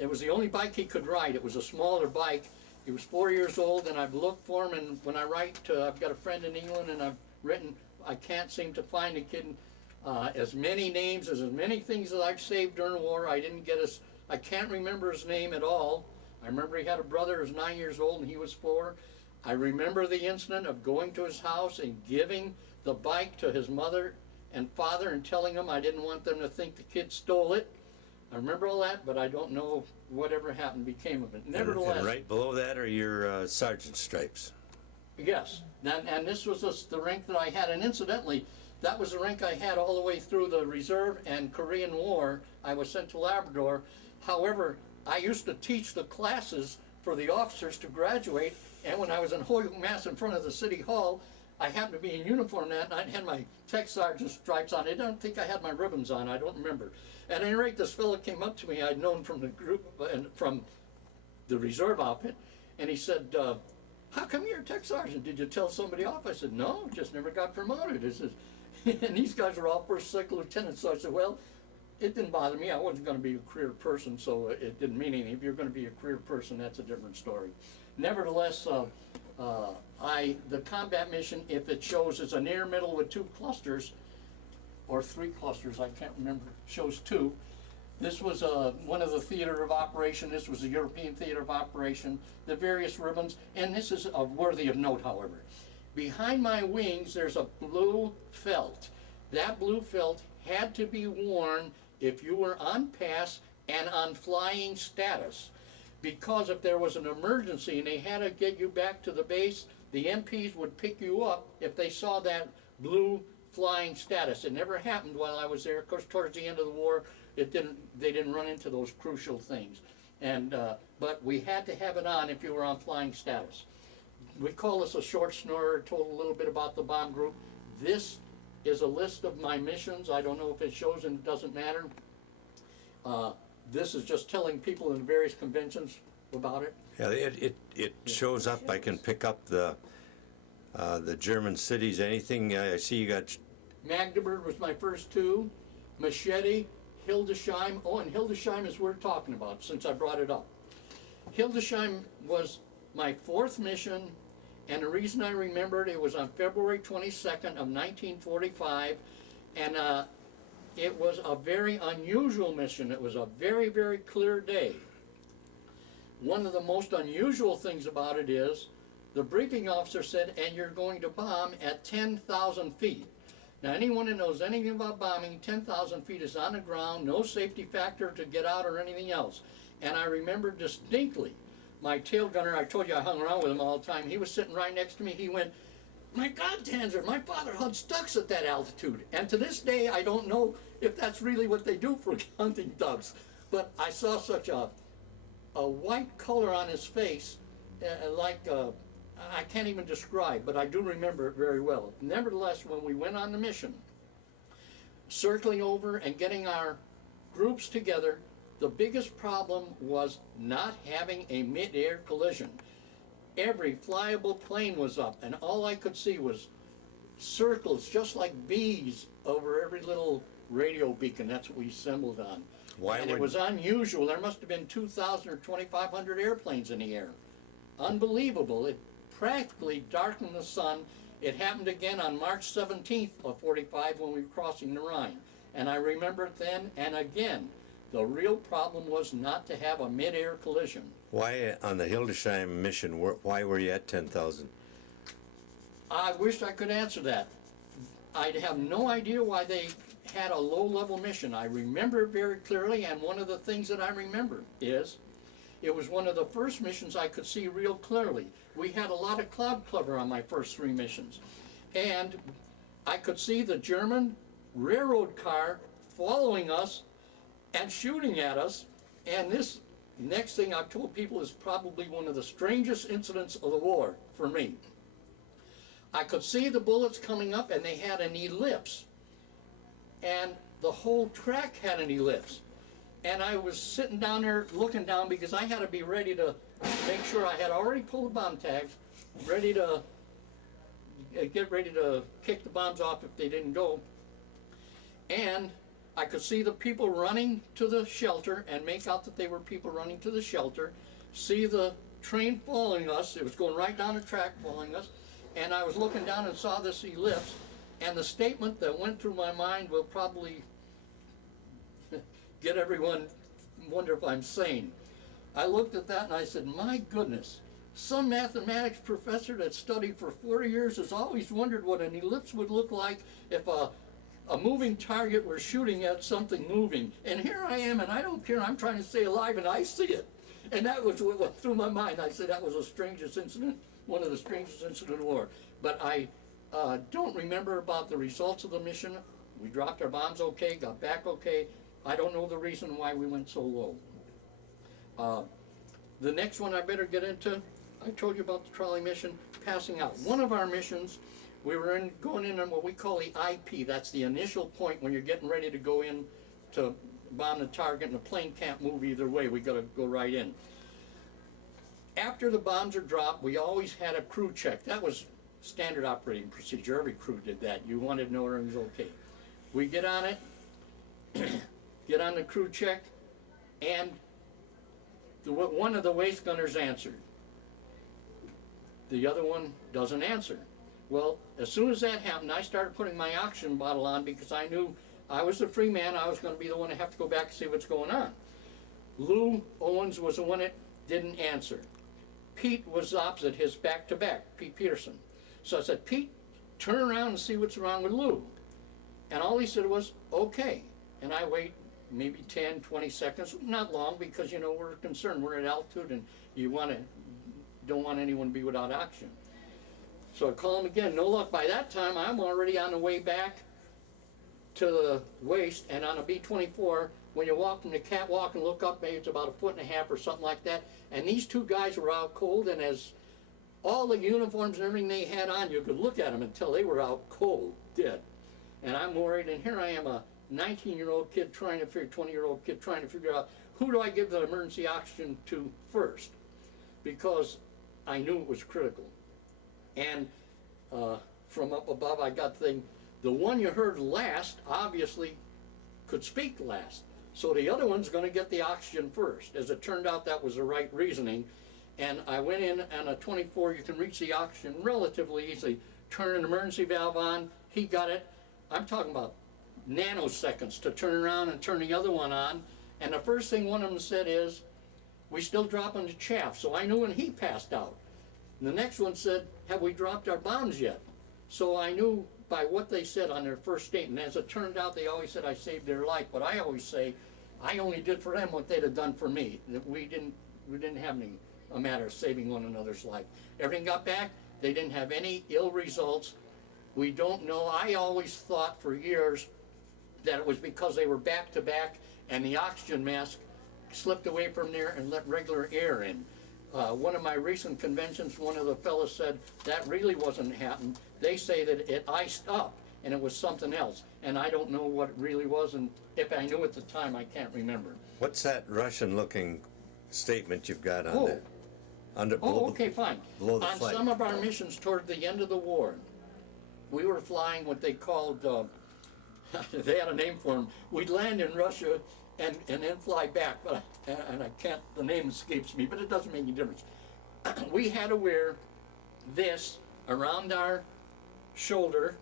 It was the only bike he could ride. It was a smaller bike. He was 4 years old, and I've looked for him, and when I write, I've got a friend in England, and I've written, I can't seem to find a kid. As many names, as many things that I've saved during the war, I can't remember his name at all. I remember he had a brother who was 9 years old and he was 4. I remember the incident of going to his house and giving the bike to his mother and father and telling them I didn't want them to think the kid stole it. I remember all that, but I don't know whatever happened became of it. And Nevertheless, right below that are your sergeant stripes. yes, and this was the rank that I had, and incidentally, that was the rank I had all the way through the Reserve and Korean War. I was sent to Labrador. However, I used to teach the classes for the officers to graduate, and when I was in Holyoke, Mass. In front of the City Hall, I happened to be in uniform that night and had my tech sergeant stripes on. I don't think I had my ribbons on, I don't remember. At any rate, this fellow came up to me, I'd known from the group, and from the Reserve outfit, and he said, how come you're a tech sergeant? Did you tell somebody off? I said, no, just never got promoted. He says, and these guys are all first, second lieutenants. So I said, well, it didn't bother me. I wasn't going to be a career person, so it didn't mean anything. If you're going to be a career person, that's a different story. Nevertheless, the combat mission, if it shows it's a near middle with 2 clusters, or 3 clusters, I can't remember, shows 2. This was one of the theater of operation. This was the European theater of operation, the various ribbons, and this is worthy of note, however. Behind my wings, there's a blue felt. That blue felt had to be worn if you were on pass and on flying status, because if there was an emergency and they had to get you back to the base, the MPs would pick you up if they saw that blue flying status. It never happened while I was there. Of course, towards the end of the war, they didn't run into those crucial things. But we had to have it on if you were on flying status. We call this a short snorer. Told a little bit about the bomb group. This is a list of my missions. I don't know if it shows, and it doesn't matter. This is just telling people in various conventions about it. Yeah, it shows up. I can pick up the German cities. Anything I see you got. Magdeburg was my first 2. Machete, Hildesheim. Oh, and Hildesheim is worth talking about since I brought it up. Hildesheim was my 4th mission, and the reason I remembered it was on February 22nd of 1945, and it was a very unusual mission. It was a very, very clear day. One of the most unusual things about it is the briefing officer said, and you're going to bomb at 10,000 feet. Now, anyone that knows anything about bombing, 10,000 feet is on the ground, no safety factor to get out or anything else. And I remember distinctly my tail gunner, I told you I hung around with him all the time, he was sitting right next to me. He went, my God, Tanzer, my father hunts ducks at that altitude. And to this day, I don't know if that's really what they do for hunting ducks. But I saw such a white color on his face, I can't even describe, but I do remember it very well. Nevertheless, when we went on the mission, circling over and getting our groups together, the biggest problem was not having a mid-air collision. Every flyable plane was up, and all I could see was circles, just like bees, over every little radio beacon. That's what we assembled on. It was unusual. There must have been 2,000 or 2,500 airplanes in the air. Unbelievable. It practically darkened the sun. It happened again on March 17th of 45 when we were crossing the Rhine. And I remember it then and again. The real problem was not to have a mid-air collision. Why, on the Hildesheim mission, why were you at 10,000? I wish I could answer that. I have no idea why they had a low-level mission. I remember it very clearly, and one of the things that I remember is it was one of the first missions I could see real clearly. We had a lot of cloud cover on my first 3 missions, and I could see the German railroad car following us and shooting at us, and this next thing I've told people is probably one of the strangest incidents of the war for me. I could see the bullets coming up, and they had an ellipse, and the whole track had an ellipse. And I was sitting down there looking down because I had to be ready to make sure I had already pulled the bomb tags, ready to get ready to kick the bombs off if they didn't go. And I could see the people running to the shelter and make out that they were people running to the shelter, see the train following us. It was going right down the track following us. And I was looking down and saw this ellipse. And the statement that went through my mind will probably get everyone wonder if I'm sane. I looked at that and I said, my goodness, some mathematics professor that studied for 40 years has always wondered what an ellipse would look like if a a moving target, we're shooting at something moving. And here I am, and I don't care, I'm trying to stay alive, and I see it. And that was what went through my mind. I said that was the strangest incident, one of the strangest incidents of war. But I don't remember about the results of the mission. We dropped our bombs okay, got back okay. I don't know the reason why we went so low. The next one I better get into, I told you about the trolley mission, passing out. One of our missions, we were going in on what we call the IP. That's the initial point when you're getting ready to go in to bomb the target, and the plane can't move either way. We got to go right in. After the bombs are dropped, we always had a crew check. That was standard operating procedure. Every crew did that. You wanted to know everything was okay. We get on it, get on the crew check, and one of the waist gunners answered. The other one doesn't answer. Well, as soon as that happened, I started putting my oxygen bottle on because I knew I was the free man. I was going to be the one to have to go back and see what's going on. Lou Owens was the one that didn't answer. Pete was opposite, his back-to-back, Pete Peterson. So I said, Pete, turn around and see what's wrong with Lou. And all he said was, okay. And I wait maybe 10, 20 seconds, not long, because, you know, we're concerned. We're at altitude, and you don't want anyone to be without oxygen. So I call him again, no luck. By that time, I'm already on the way back to the waist, and on a B-24, when you walk from the catwalk and look up, maybe it's about 1.5 feet or something like that, and these two guys were out cold, and as all the uniforms and everything they had on, you could look at them until they were out cold, dead. And I'm worried, and here I am, a 19-year-old kid 20-year-old kid trying to figure out, who do I give the emergency oxygen to first? Because I knew it was critical. And from up above, I got the thing, the one you heard last obviously could speak last. So the other one's going to get the oxygen first. As it turned out, that was the right reasoning. And I went in on a 24, you can reach the oxygen relatively easily. Turn an emergency valve on, he got it. I'm talking about nanoseconds to turn around and turn the other one on. And the first thing one of them said is, we still dropping the chaff. So I knew when he passed out. And the next one said, have we dropped our bombs yet? So I knew by what they said on their first statement. As it turned out, they always said I saved their life. But I always say, I only did for them what they'd have done for me. That we didn't have a matter of saving one another's life. Everything got back. They didn't have any ill results. We don't know. I always thought for years that it was because they were back to back and the oxygen mask slipped away from there and let regular air in. One of my recent conventions, one of the fellows said that really wasn't happening. They say that it iced up and it was something else. And I don't know what it really was, and if I knew at the time, I can't remember. What's that Russian-looking statement you've got on there? Okay, fine. Below the On flag. some of our missions toward the end of the war, we were flying what they called, they had a name for them. We'd land in Russia and then fly back, but and I can't, the name escapes me, but it doesn't make any difference. We had to wear this around our shoulder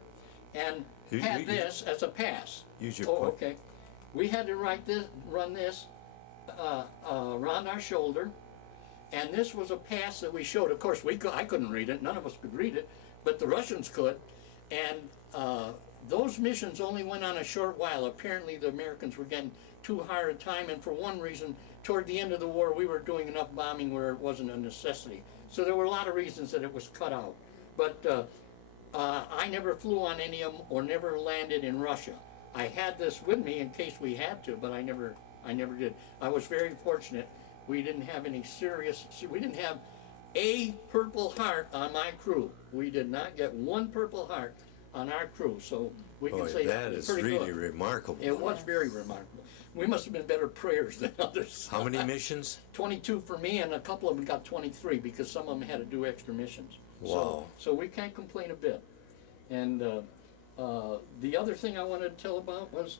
and had this as a pass. Use your point. Okay. We had to run this around our shoulder, and this was a pass that we showed. Of course, I couldn't read it. None of us could read it, but the Russians could. And those missions only went on a short while. Apparently, the Americans were getting too hard a time, and for one reason, toward the end of the war, we were doing enough bombing where it wasn't a necessity. So there were a lot of reasons that it was cut out. But I never flew on any of them or never landed in Russia. I had this with me in case we had to, but I never did. I was very fortunate. We didn't have any we didn't have a Purple Heart on my crew. We did not get one Purple Heart on our crew, so we can say that is pretty really good. remarkable. It was very remarkable. We must have been better prayers than others. How many missions? 22 for me, and a couple of them got 23 because some of them had to do extra missions. Wow. So we can't complain a bit. And the other thing I wanted to tell about was,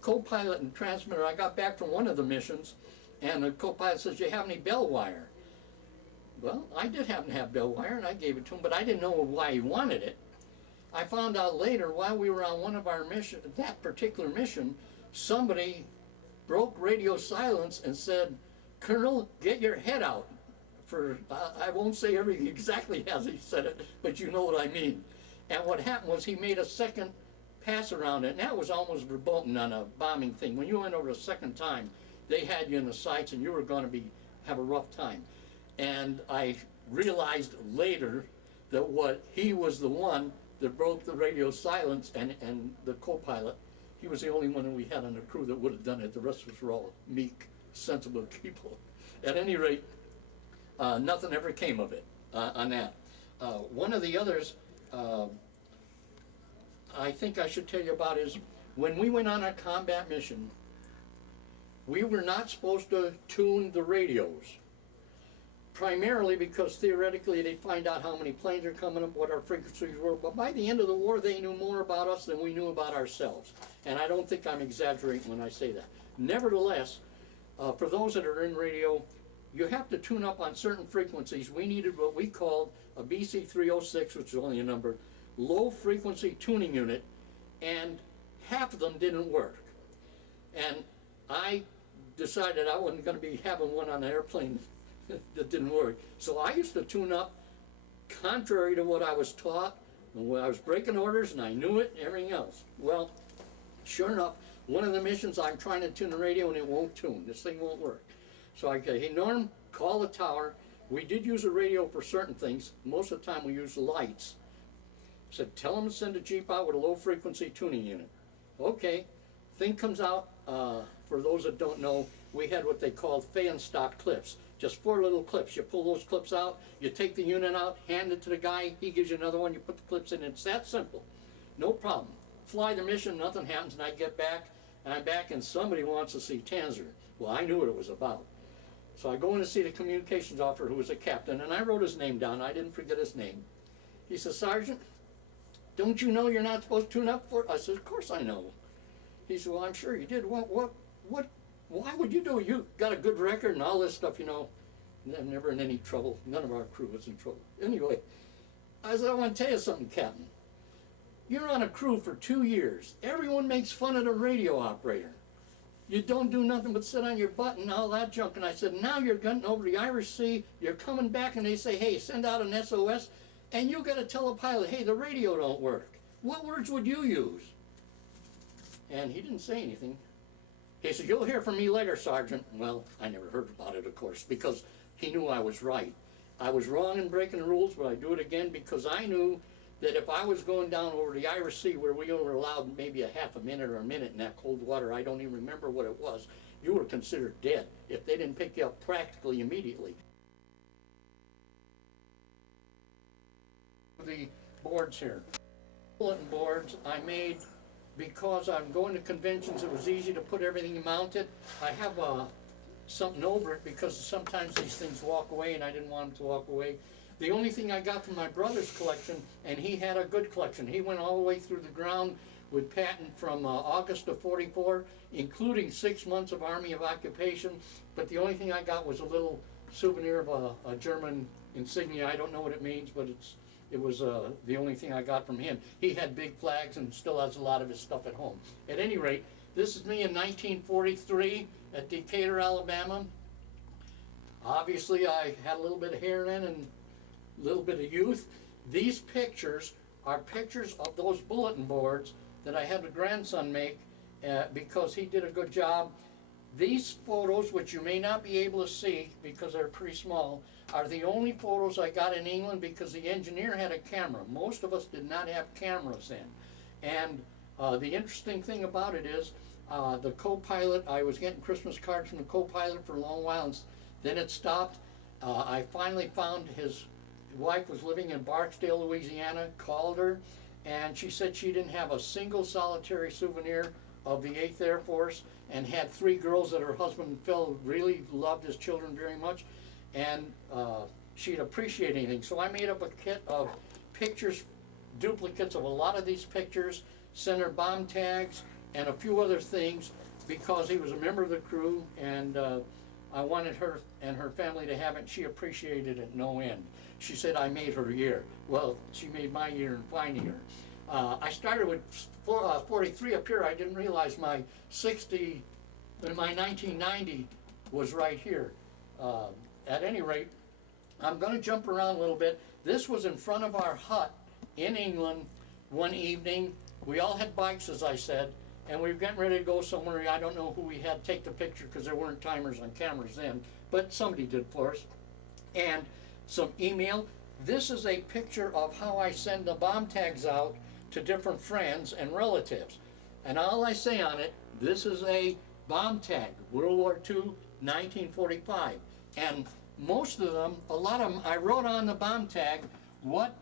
co-pilot and transmitter. I got back from one of the missions, and the co-pilot says, "Do you have any bell wire?" Well, I did happen to have bell wire, and I gave it to him, but I didn't know why he wanted it. I found out later, while we were on one of our missions, that particular mission, somebody broke radio silence and said, "Colonel, get your head out." I won't say everything exactly as he said it, but you know what I mean. And what happened was he made a second pass around it, and that was almost verboten on a bombing thing. When you went over a second time, they had you in the sights, and you were going to have a rough time. And I realized later that he was the one that broke the radio silence, and the co-pilot, he was the only one that we had on the crew that would have done it. The rest of us were all meek, sensible people. At any rate, nothing ever came of it on that. One of the others I think I should tell you about is when we went on a combat mission, we were not supposed to tune the radios. Primarily because theoretically they'd find out how many planes are coming up, what our frequencies were, but by the end of the war they knew more about us than we knew about ourselves. And I don't think I'm exaggerating when I say that. Nevertheless, for those that are in radio, you have to tune up on certain frequencies. We needed what we called a BC306, which is only a number, low frequency tuning unit, and half of them didn't work. And I decided I wasn't going to be having one on an airplane that didn't work. So I used to tune up contrary to what I was taught, and when I was breaking orders and I knew it, everything else. Well, sure enough, one of the missions I'm trying to tune the radio and it won't tune. This thing won't work. So I say, hey Norm, call the tower. We did use a radio for certain things. Most of the time we used lights. I said, tell them to send a Jeep out with a low frequency tuning unit. Okay, thing comes out, for those that don't know, we had what they called fan stock clips. Just 4 little clips. You pull those clips out, you take the unit out, hand it to the guy, he gives you another one, you put the clips in. It's that simple. No problem. Fly the mission, nothing happens, and I get back, and I'm back, and somebody wants to see Tanzer. Well, I knew what it was about. So I go in to see the communications officer, who was a captain, and I wrote his name down. I didn't forget his name. He says, Sergeant, don't you know you're not supposed to tune up for it? I said, of course I know. He said, well, I'm sure you did. Why would you do it? You got a good record and all this stuff, you know. I'm never in any trouble. None of our crew was in trouble. Anyway, I said, I want to tell you something, Captain. You're on a crew for 2 years. Everyone makes fun of the radio operator. You don't do nothing but sit on your butt and all that junk. And I said, now you're getting over the Irish Sea, you're coming back and they say, hey, send out an SOS, and you got to tell the pilot, hey, the radio don't work. What words would you use? And he didn't say anything. He said, you'll hear from me later, Sergeant. Well, I never heard about it, of course, because he knew I was right. I was wrong in breaking the rules, but I do it again because I knew that if I was going down over the Irish Sea where we were allowed maybe a half a minute or a minute in that cold water, I don't even remember what it was, you were considered dead if they didn't pick you up practically immediately. The boards here. Bulletin boards I made because I'm going to conventions. It was easy to put everything mounted. I have something over it because sometimes these things walk away and I didn't want them to walk away. The only thing I got from my brother's collection, and he had a good collection, he went all the way through the ground with Patton from August of '44, including 6 months of Army of Occupation, but the only thing I got was a little souvenir of a German insignia. I don't know what it means, but it was the only thing I got from him. He had big flags and still has a lot of his stuff at home. At any rate, this is me in 1943 at Decatur, Alabama. Obviously, I had a little bit of hair then and a little bit of youth. These pictures are pictures of those bulletin boards that I had a grandson make because he did a good job. These photos, which you may not be able to see because they're pretty small, are the only photos I got in England because the engineer had a camera. Most of us did not have cameras then. And the interesting thing about it is the co-pilot, I was getting Christmas cards from the co-pilot for a long while, and then it stopped. I finally found his wife was living in Barksdale, Louisiana, called her, and she said she didn't have a single solitary souvenir of the 8th Air Force, and had 3 girls that her husband Phil really loved his children very much, and she'd appreciate anything. So I made up a kit of pictures, duplicates of a lot of these pictures, sent her bomb tags, and a few other things because he was a member of the crew, and I wanted her and her family to have it, and she appreciated it no end. She said I made her year. Well, she made my year in finding her. I started with 43 up here. I didn't realize my 1990 was right here. At any rate, I'm going to jump around a little bit. This was in front of our hut in England one evening We all had bikes, as I said, and we were getting ready to go somewhere. I don't know who we had take the picture because there weren't timers on cameras then, but somebody did for us. And some email. This is a picture of how I send the bomb tags out to different friends and relatives. And all I say on it, this is a bomb tag, World War II, 1945. And most of them, a lot of them, I wrote on the bomb tag what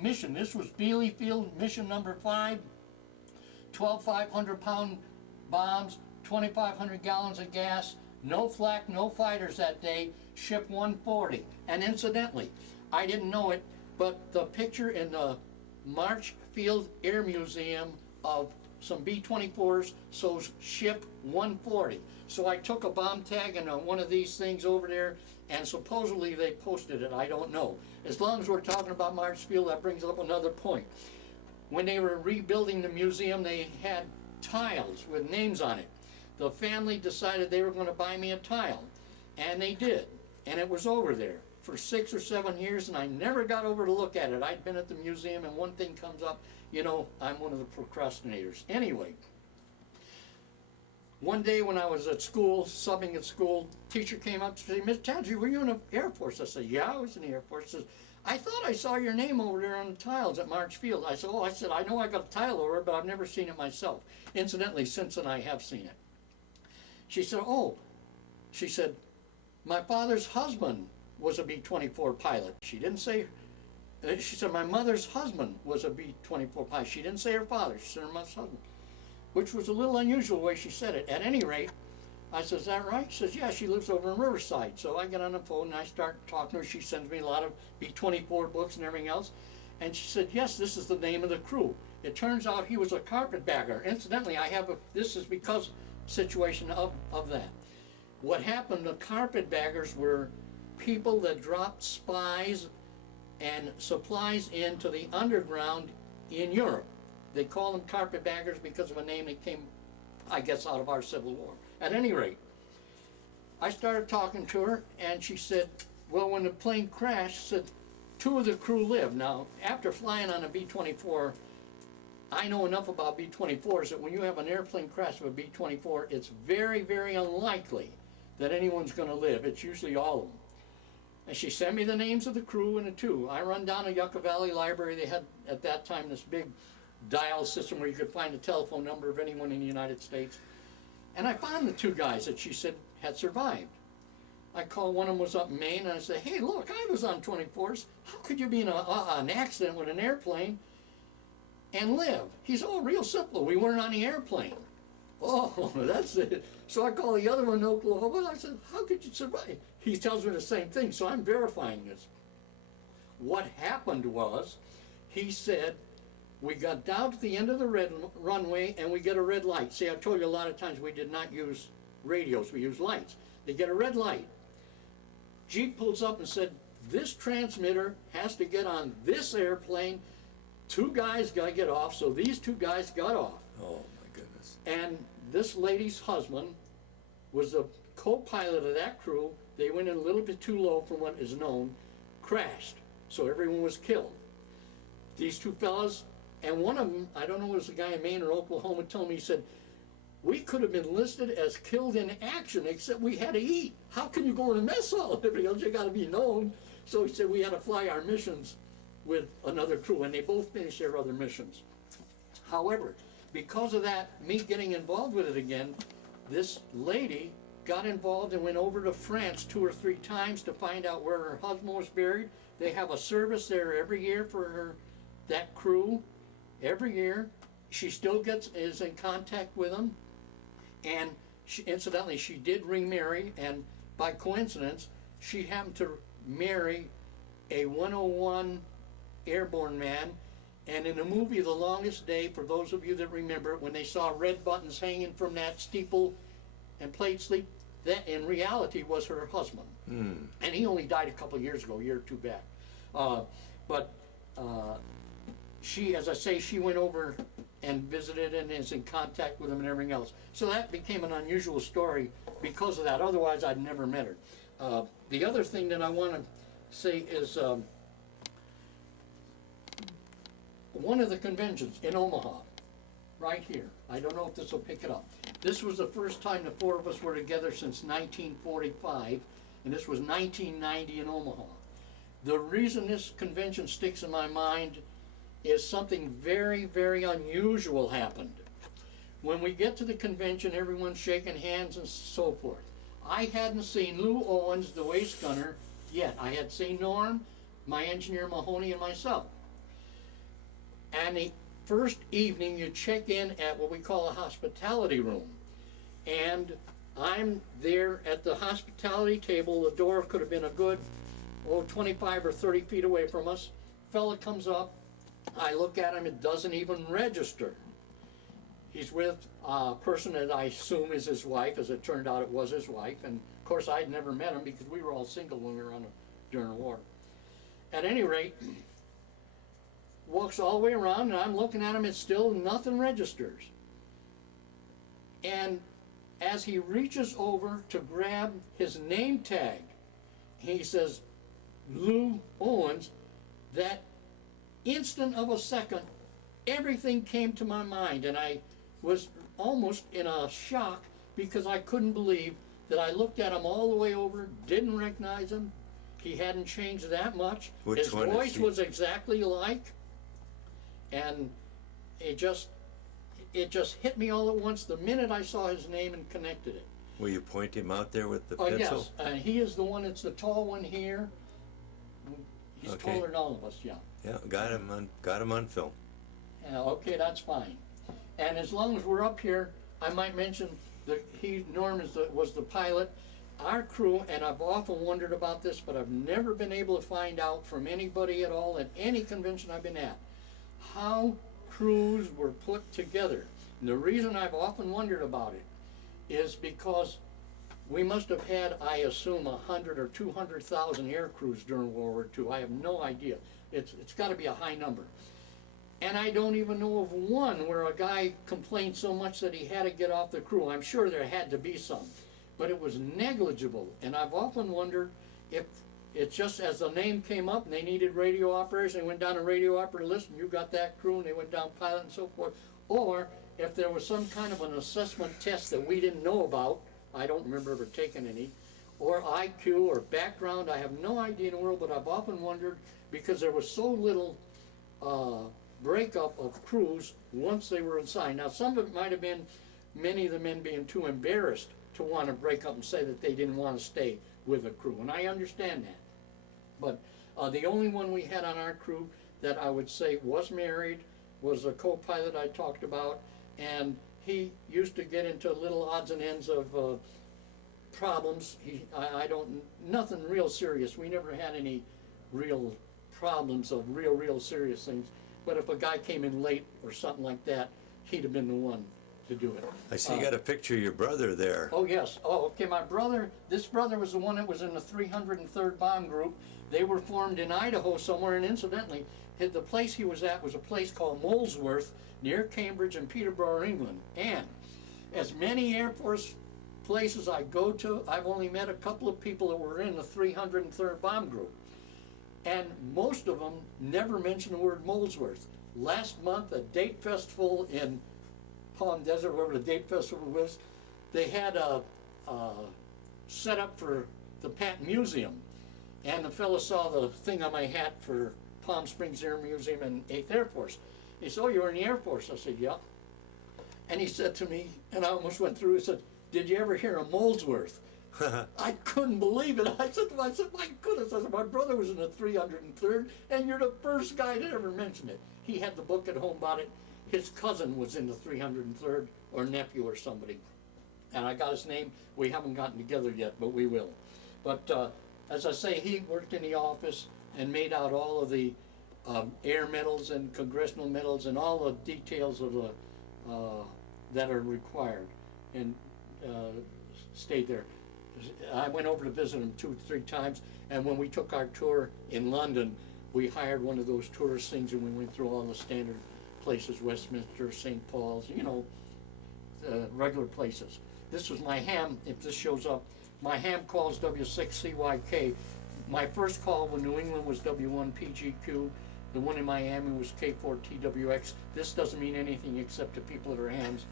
mission. This was Bealey Field, mission number 5, 12 500-pound bombs, 2,500 gallons of gas, no flak, no fighters that day, ship 140. And incidentally, I didn't know it, but the picture in the March Field Air Museum of some B-24s shows ship 140. So I took a bomb tag and one of these things over there, and supposedly they posted it. I don't know. As long as we're talking about March Field, that brings up another point. When they were rebuilding the museum, they had tiles with names on it. The family decided they were going to buy me a tile, and they did, and it was over there for 6 or 7 years, and I never got over to look at it. I'd been at the museum, and one thing comes up, you know, I'm one of the procrastinators. Anyway, one day when I was at school, subbing at school, teacher came up and said, Miss Tanzer, were you in the Air Force? I said, yeah, I was in the Air Force. She says, I thought I saw your name over there on the tiles at March Field. I said, I know I got a tile over it, but I've never seen it myself. Incidentally, since then I have seen it. She said, my father's husband was a B-24 pilot. She didn't say, she said, my mother's husband was a B-24 pilot. She didn't say her father, she said her mother's husband, which was a little unusual the way she said it. At any rate, I said, is that right? She says, yeah, she lives over in Riverside. So I get on the phone and I start talking to her. She sends me a lot of B-24 books and everything else. And she said, yes, this is the name of the crew. It turns out he was a carpetbagger. Incidentally, this is because situation of that. What happened, the carpetbaggers were people that dropped spies and supplies into the underground in Europe. They call them carpetbaggers because of a name that came, I guess, out of our Civil War. At any rate, I started talking to her, and she said, well, when the plane crashed, said 2 of the crew lived. Now, after flying on a B-24, I know enough about B-24s that when you have an airplane crash with a B-24, it's very, very unlikely that anyone's going to live. It's usually all of them. And she sent me the names of the crew and the 2. I run down to Yucca Valley Library. They had, at that time, this big dial system where you could find the telephone number of anyone in the United States. And I found the 2 guys that she said had survived. I called, one of them was up in Maine, and I said, hey, look, I was on 24s. How could you be in an accident with an airplane and live? He said, oh, real simple. We weren't on the airplane. Oh, that's it. So I called the other one in Oklahoma. I said, how could you survive? He tells me the same thing, so I'm verifying this. What happened was, he said, we got down to the end of the red runway and we get a red light. See, I told you a lot of times we did not use radios, we used lights. They get a red light. Jeep pulls up and said, this transmitter has to get on this airplane. 2 guys got to get off, so these 2 guys got off. Oh my goodness. And this lady's husband was the co-pilot of that crew. They went in a little bit too low from what is known, crashed, so everyone was killed. These 2 fellas, and one of them, I don't know, it was a guy in Maine or Oklahoma, told me, he said, we could have been listed as killed in action, except we had to eat. How can you go in a mess hall and everything else? You got to be known. So he said we had to fly our missions with another crew, and they both finished their other missions. However, because of that, me getting involved with it again, this lady got involved and went over to France 2 or 3 times to find out where her husband was buried. They have a service there every year for that crew. Every year, she still is in contact with them, and incidentally, she did remarry, and by coincidence, she happened to marry a 101 airborne man, and in the movie The Longest Day, for those of you that remember, when they saw red buttons hanging from that steeple and played sleep, that in reality was her husband. And he only died a couple of years ago, a year or 2 back. But she, as I say, she went over and visited and is in contact with him and everything else. So that became an unusual story because of that. Otherwise, I'd never met her. The other thing that I want to say is one of the conventions in Omaha, right here. I don't know if this will pick it up. This was the first time the four of us were together since 1945, and this was 1990 in Omaha. The reason this convention sticks in my mind is something very, very unusual happened. When we get to the convention, everyone's shaking hands and so forth. I hadn't seen Lou Owens, the waist gunner, yet. I had seen Norm, my engineer Mahoney, and myself. And the first evening, you check in at what we call a hospitality room. And I'm there at the hospitality table. The door could have been a good, 25 or 30 feet away from us. Fella comes up. I look at him. It doesn't even register. He's with a person that I assume is his wife. As it turned out, it was his wife. And of course, I'd never met him because we were all single when we were during the war. At any rate, walks all the way around, and I'm looking at him. It's still nothing registers. And as he reaches over to grab his name tag, he says, Lou Owens. That instant of a second, everything came to my mind, and I was almost in a shock because I couldn't believe that I looked at him all the way over, didn't recognize him. He hadn't changed that much. Which His one voice was exactly alike, and it just hit me all at once the minute I saw his name and connected it. Will you point him out there with the Oh pencil? yes, he is the one that's the tall one here. He's Okay. taller than all of us, yeah. Yeah, got him on film. Yeah, okay, that's fine. And as long as we're up here, I might mention that Norm was the pilot. Our crew, and I've often wondered about this, but I've never been able to find out from anybody at all at any convention I've been at, how crews were put together. And the reason I've often wondered about it is because we must have had, I assume, 100 or 200,000 air crews during World War II. I have no idea. It's got to be a high number. And I don't even know of one where a guy complained so much that he had to get off the crew. I'm sure there had to be some, but it was negligible. And I've often wondered if it's just as the name came up and they needed radio operators, they went down a radio operator list and you got that crew and they went down pilot and so forth, or if there was some kind of an assessment test that we didn't know about. I don't remember ever taking any, or IQ or background. I have no idea in the world, but I've often wondered because there was so little breakup of crews once they were assigned. Now, some of it might have been many of the men being too embarrassed to want to break up and say that they didn't want to stay with a crew, and I understand that. But the only one we had on our crew that I would say was married was a co-pilot I talked about, and he used to get into little odds and ends of problems. Nothing real serious. We never had any real problems of real serious things. But if a guy came in late or something like that, he'd have been the one to do it. I see you got a picture of your brother there. Oh yes. Oh, okay. This brother was the one that was in the 303rd Bomb Group. They were formed in Idaho somewhere, and incidentally, the place he was at was a place called Molesworth, near Cambridge and Peterborough, England. And as many Air Force places I go to, I've only met a couple of people that were in the 303rd Bomb Group. And most of them never mention the word Molesworth. Last month, a date festival in Palm Desert, wherever the date festival was, they had a set up for the Patton Museum. And the fellow saw the thing on my hat for Palm Springs Air Museum and 8th Air Force. He said, "Oh, you're in the Air Force?" I said, "Yeah." And he said to me, and I almost went through, he said, "Did you ever hear of Molesworth?" I couldn't believe it. I said, "My goodness," I said, "my brother was in the 303rd, and you're the first guy that ever mentioned it." He had the book at home about it. His cousin was in the 303rd, or nephew or somebody. And I got his name. We haven't gotten together yet, but we will. But as I say, he worked in the office and made out all of the air medals and congressional medals and all the details of the that are required, and stayed there. I went over to visit him 2 or 3 times, and when we took our tour in London, we hired one of those tourist things, and we went through all the standard places, Westminster, St. Paul's, regular places. This was my ham, if this shows up, my ham call is W6CYK. My first call when New England was W1PGQ, The one in Miami was K4TWX. This doesn't mean anything except to people that are hams.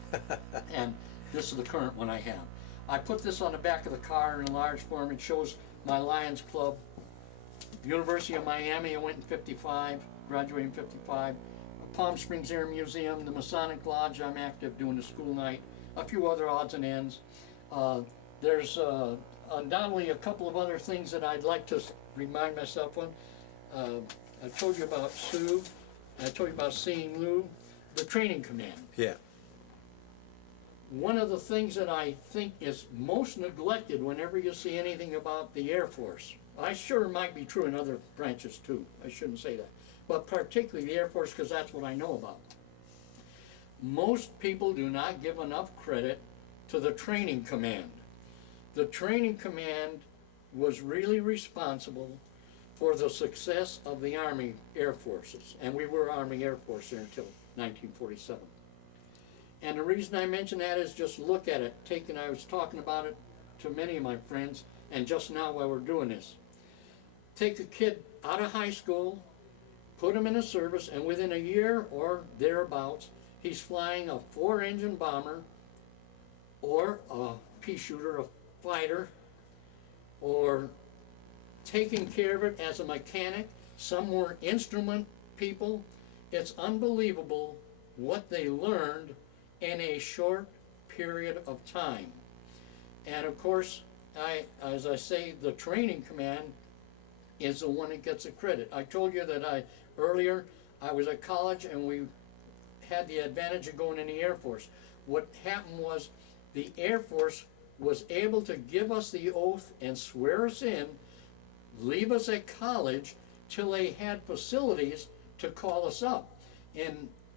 And this is the current one I have. I put this on the back of the car in a large form. It shows my Lions Club. University of Miami, I went in 55, graduated in 55. Palm Springs Air Museum, the Masonic Lodge, I'm active doing the school night. A few other odds and ends. There's undoubtedly a couple of other things that I'd like to remind myself of. I told you about Sue, I told you about Seeing Lou, the training command. Yeah. One of the things that I think is most neglected whenever you see anything about the Air Force, I sure it might be true in other branches too, I shouldn't say that, but particularly the Air Force because that's what I know about. Most people do not give enough credit to the training command. The training command was really responsible for the success of the Army Air Forces, and we were Army Air Force there until 1947. And the reason I mention that is just look at it. I was talking about it to many of my friends, and just now while we're doing this. Take a kid out of high school, put him in a service, and within a year or thereabouts, he's flying a 4-engine bomber, or a pea shooter, a fighter, or taking care of it as a mechanic. Some were instrument people. It's unbelievable what they learned in a short period of time. And of course, as I say, the training command is the one that gets the credit. I told you that earlier I was at college and we had the advantage of going in the Air Force. What happened was the Air Force was able to give us the oath and swear us in, leave us at college till they had facilities to call us up.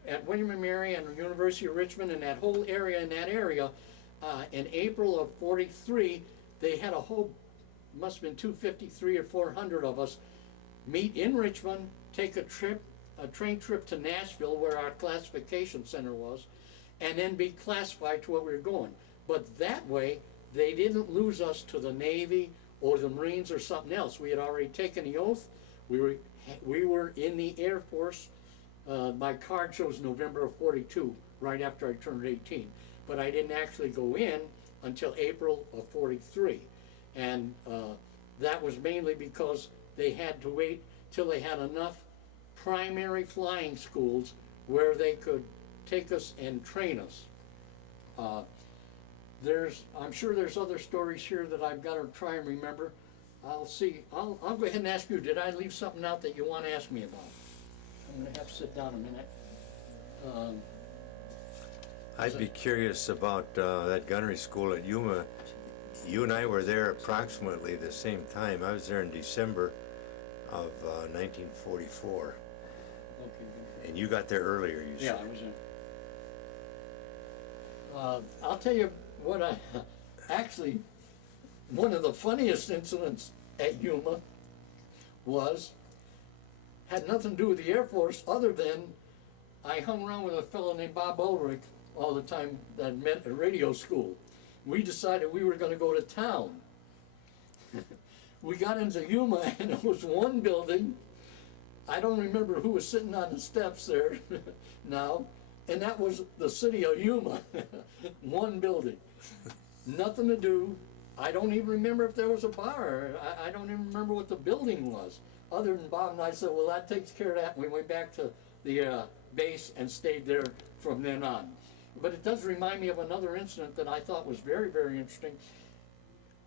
At William & Mary and the University of Richmond and that whole area, in April of 43, they had a whole, must have been 253 or 400 of us, meet in Richmond, take a train trip to Nashville where our classification center was, and then be classified to where we were going. But that way, they didn't lose us to the Navy or the Marines or something else. We had already taken the oath. We were in the Air Force. My card shows November of 42, right after I turned 18. But I didn't actually go in until April of 43. And that was mainly because they had to wait till they had enough primary flying schools where they could take us and train us. I'm sure there's other stories here that I've got to try and remember. I'll go ahead and ask you, did I leave something out that you want to ask me about? I'm going to have to sit down a minute. I'd be curious about that gunnery school at Yuma. You and I were there approximately the same time. I was there in December of 1944. Okay. And you got there earlier, you Yeah, said. I was there. I'll tell you what actually, one of the funniest incidents at Yuma had nothing to do with the Air Force other than I hung around with a fellow named Bob Ulrich all the time that met at radio school. We decided we were going to go to town. We got into Yuma and there was one building. I don't remember who was sitting on the steps there now, and that was the city of Yuma. One building. Nothing to do. I don't even remember if there was a bar. I don't even remember what the building was. Other than Bob and I said, well, that takes care of that. And we went back to the base and stayed there from then on. But it does remind me of another incident that I thought was very, very interesting.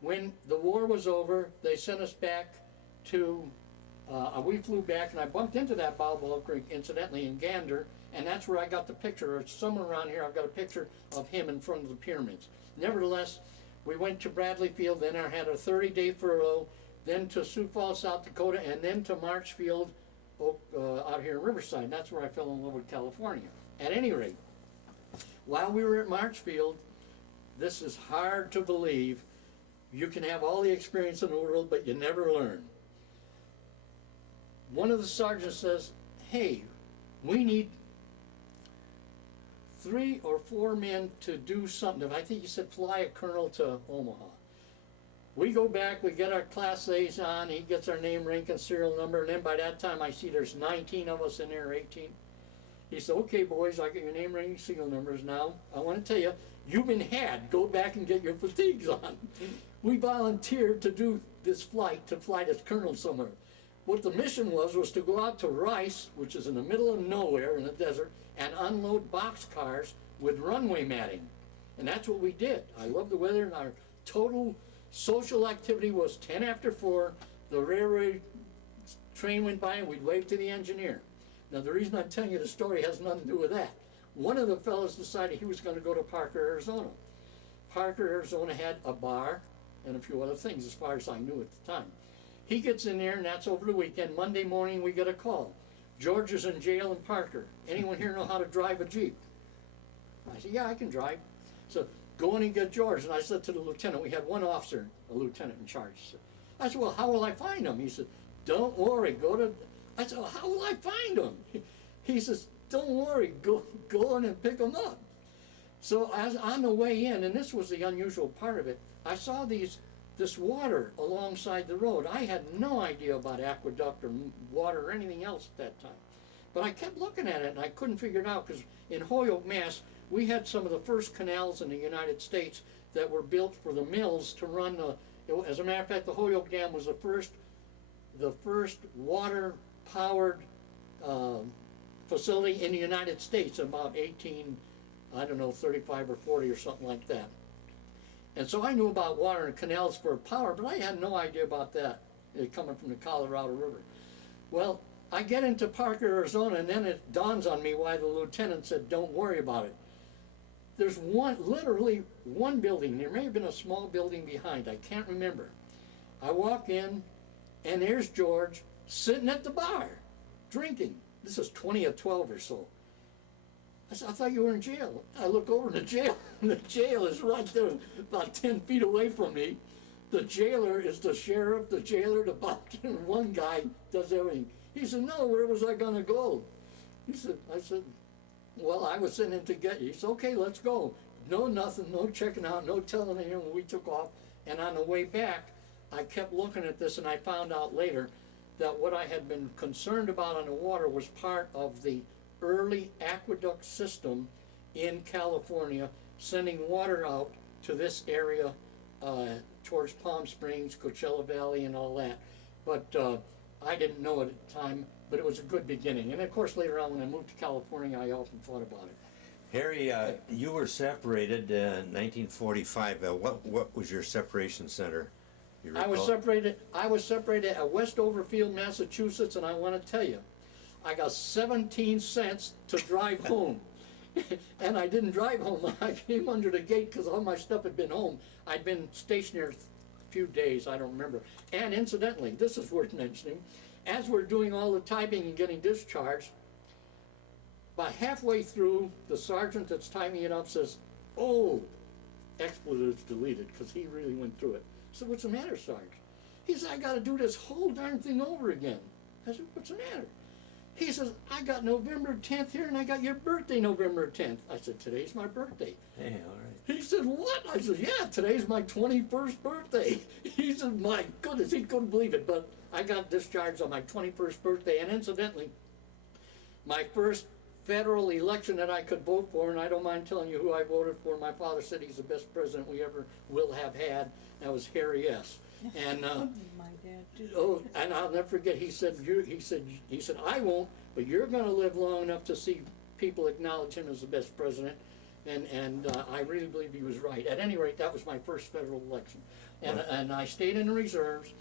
When the war was over, they sent us back to, we flew back, and I bumped into that Bob Ulrich, incidentally, in Gander, and that's where I got the picture, or somewhere around here I've got a picture of him in front of the pyramids. Nevertheless, we went to Bradley Field, then I had a 30-day furlough, then to Sioux Falls, South Dakota, and then to Marchfield out here in Riverside. That's where I fell in love with California. At any rate, while we were at Marchfield, this is hard to believe. You can have all the experience in the world, but you never learn. One of the sergeants says, hey, we need 3 or 4 men to do something. I think he said fly a colonel to Omaha. we go back, we get our Class A's on, he gets our name, rank, and serial number, and then by that time I see there's 19 of us in there, 18. He said, okay, boys, I got your name, rank, and serial numbers now. I want to tell you, you've been had. Go back and get your fatigues on. We volunteered to do this flight, to fly this colonel somewhere. What the mission was to go out to Rice, which is in the middle of nowhere in the desert, and unload boxcars with runway matting. And that's what we did. I love the weather, and our total social activity was 10 after 4. The railway train went by, and we'd wave to the engineer. Now, the reason I'm telling you the story has nothing to do with that. One of the fellows decided he was going to go to Parker, Arizona. Parker, Arizona had a bar and a few other things, as far as I knew at the time. He gets in there, and that's over the weekend. Monday morning, we get a call. George is in jail in Parker. Anyone here know how to drive a Jeep? I said, yeah, I can drive. So go in and get George. And I said to the lieutenant, we had one officer, a lieutenant in charge. I said, well, how will I find him? He said, don't worry, go to... I said, well, how will I find him? He says, don't worry, go in and pick him up. So as on the way in, and this was the unusual part of it, I saw this water alongside the road. I had no idea about aqueduct or water or anything else at that time. But I kept looking at it, and I couldn't figure it out, because in Holyoke, Mass., we had some of the first canals in the United States that were built for the mills to run as a matter of fact, the Holyoke Dam was the first water-powered facility in the United States, about 35 or 40 or something like that. And so I knew about water and canals for power, but I had no idea about that, coming from the Colorado River. Well, I get into Parker, Arizona, and then it dawns on me why the lieutenant said, don't worry about it. There's literally one building. There may have been a small building behind. I can't remember. I walk in, and there's George sitting at the bar, drinking. This is 20 of 12 or so. I said, I thought you were in jail. I look over in the jail, and the jail is right there, about 10 feet away from me. The jailer is the sheriff, the jailer, the bouncer, and one guy does everything. He said, no, where was I going to go? I said, well, I was sitting in to get you. He said, okay, let's go. No nothing, no checking out, no telling him when we took off. And on the way back, I kept looking at this, and I found out later that what I had been concerned about on the water was part of the early aqueduct system in California, sending water out to this area towards Palm Springs, Coachella Valley, and all that. But I didn't know it at the time, but it was a good beginning. And of course, later on when I moved to California, I often thought about it. Harry, you were separated in 1945. What was your separation center? I was separated at West Overfield, Massachusetts, and I want to tell you, I got 17 cents to drive home. And I didn't drive home. I came under the gate because all my stuff had been home. I'd been stationed there a few days, I don't remember. And incidentally, this is worth mentioning, as we're doing all the typing and getting discharged, about halfway through, the sergeant that's typing it up says, oh, expletives deleted, because he really went through it. So what's the matter, Sarge? He said, I got to do this whole darn thing over again. I said, what's the matter? He says, I got November 10th here, and I got your birthday November 10th. I said, today's my birthday. Hey, all right. He said, what? I said, yeah, today's my 21st birthday. He said, my goodness, he couldn't believe it. But I got discharged on my 21st birthday, and incidentally, my first federal election that I could vote for, and I don't mind telling you who I voted for. My father said he's the best president we ever will have had. That was Harry S. And My dad too. oh, and I'll never forget. He said, I won't, but you're going to live long enough to see people acknowledge him as the best president. And I really believe he was right. At any rate, that was my first federal election, and I stayed in the reserves,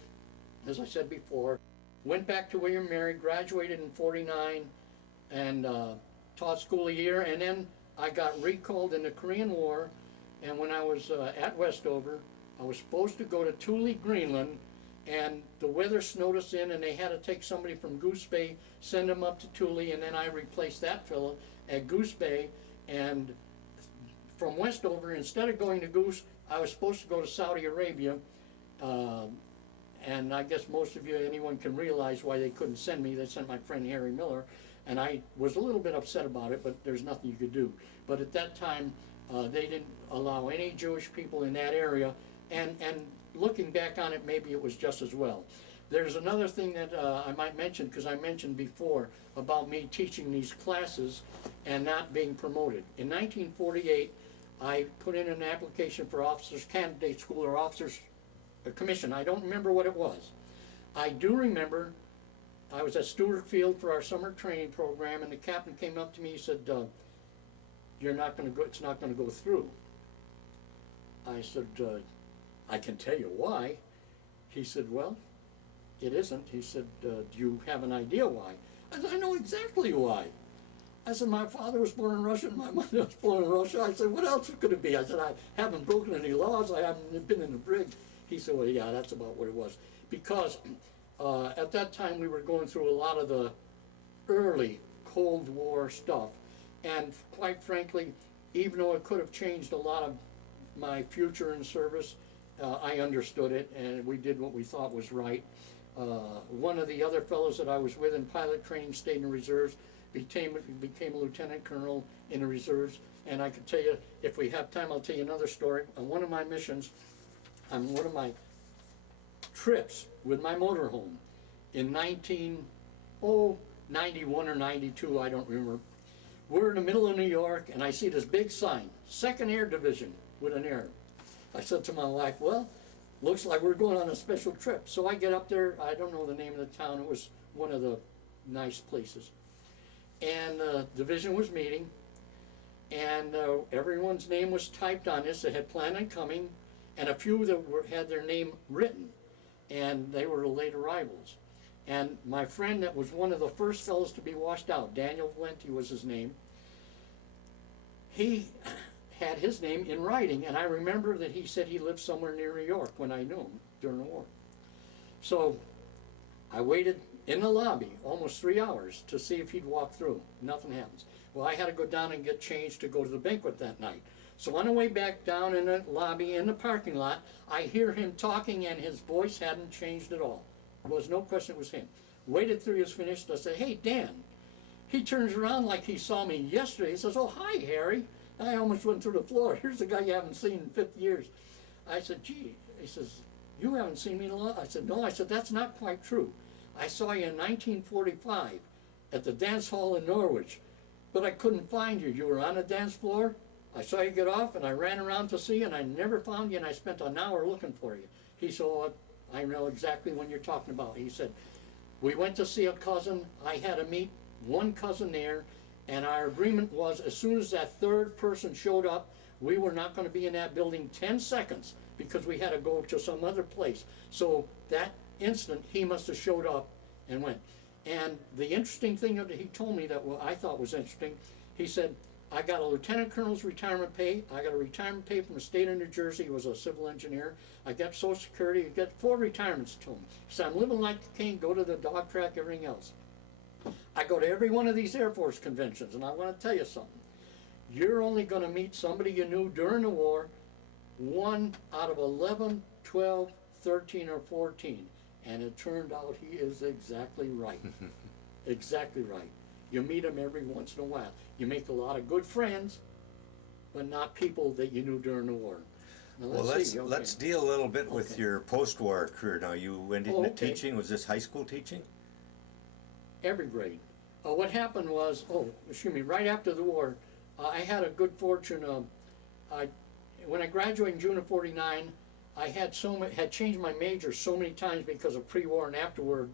as I said before. Went back to William Mary, graduated in '49, and taught school a year, and then I got recalled in the Korean War. And when I was at Westover, I was supposed to go to Thule, Greenland, and the weather snowed us in, and they had to take somebody from Goose Bay, send them up to Thule, and then I replaced that fellow at Goose Bay. And from Westover, instead of going to Goose, I was supposed to go to Saudi Arabia, and I guess most of you, anyone can realize why they couldn't send me. They sent my friend Harry Miller, and I was a little bit upset about it, but there's nothing you could do. But at that time, they didn't allow any Jewish people in that area, and looking back on it, maybe it was just as well. There's another thing that I might mention, because I mentioned before about me teaching these classes and not being promoted. In 1948, I put in an application for officers candidate school or officers commission. I don't remember what it was. I do remember I was at Stewart Field for our summer training program, and the captain came up to me. He said, "You're not going to go. It's not going to go through." I said, "I can tell you why." He said, "Well, it isn't." He said, "Do you have an idea why?" I said, "I know exactly why." I said, "My father was born in Russia and my mother was born in Russia." I said, "What else could it be?" I said, "I haven't broken any laws. I haven't been in the brig." He said, "Well, yeah, that's about what it was." Because at that time we were going through a lot of the early Cold War stuff. And quite frankly, even though it could have changed a lot of my future in service, I understood it, and we did what we thought was right. One of the other fellows that I was with in pilot training stayed in the reserves, became a lieutenant colonel in the reserves, and I could tell you, if we have time, I'll tell you another story. On one of my missions, on one of my trips with my motorhome in 1991 or 92, I don't remember. We're in the middle of New York, and I see this big sign, 2nd Air Division, with an air. I said to my wife, "Well, looks like we're going on a special trip." So I get up there. I don't know the name of the town. It was one of the nice places. And the division was meeting, and everyone's name was typed on this. They had planned on coming, and a few that had their name written, and they were late arrivals. And my friend that was one of the first fellows to be washed out, Daniel Valenti was his name, he had his name in writing, and I remember that he said he lived somewhere near New York when I knew him during the war. So I waited in the lobby almost 3 hours to see if he'd walk through. Nothing happens. Well, I had to go down and get changed to go to the banquet that night. So on the way back down in the lobby, in the parking lot, I hear him talking, and his voice hadn't changed at all. There was no question it was him. Waited till he was finished. I said, "Hey, Dan." He turns around like he saw me yesterday. He says, "Oh, hi, Harry." I almost went through the floor. "Here's the guy you haven't seen in 50 years. I said, "Gee," he says, "You haven't seen me in a lot." I said, "No." I said, "That's not quite true. I saw you in 1945 at the dance hall in Norwich, but I couldn't find you. You were on the dance floor. I saw you get off, and I ran around to see you, and I never found you, and I spent an hour looking for you." He said, "Oh, I know exactly when you're talking about." He said, "We went to see a cousin. I had to meet one cousin there, and our agreement was as soon as that third person showed up, we were not going to be in that building 10 seconds because we had to go to some other place." So that instant, he must have showed up and went. And the interesting thing that he told me that I thought was interesting, he said, "I got a lieutenant colonel's retirement pay. I got a retirement pay from the state of New Jersey." He was a civil engineer. "I got Social Security. I got 4 retirements to him." He said, "I'm living like a king, go to the dog track, everything else." I go to every one of these Air Force conventions, and I want to tell you something. You're only going to meet somebody you knew during the war, 1 out of 11, 12, 13, or 14. And it turned out he is exactly right. Exactly right. You meet him every once in a while. You make a lot of good friends, but not people that you knew during the war. Now, Well, let's deal a little bit with your post-war career. Now, you went into teaching. Was this high school teaching? Every grade. What happened was, right after the war, I had a good fortune. When I graduated in June of '49, I had changed my major so many times because of pre-war and afterward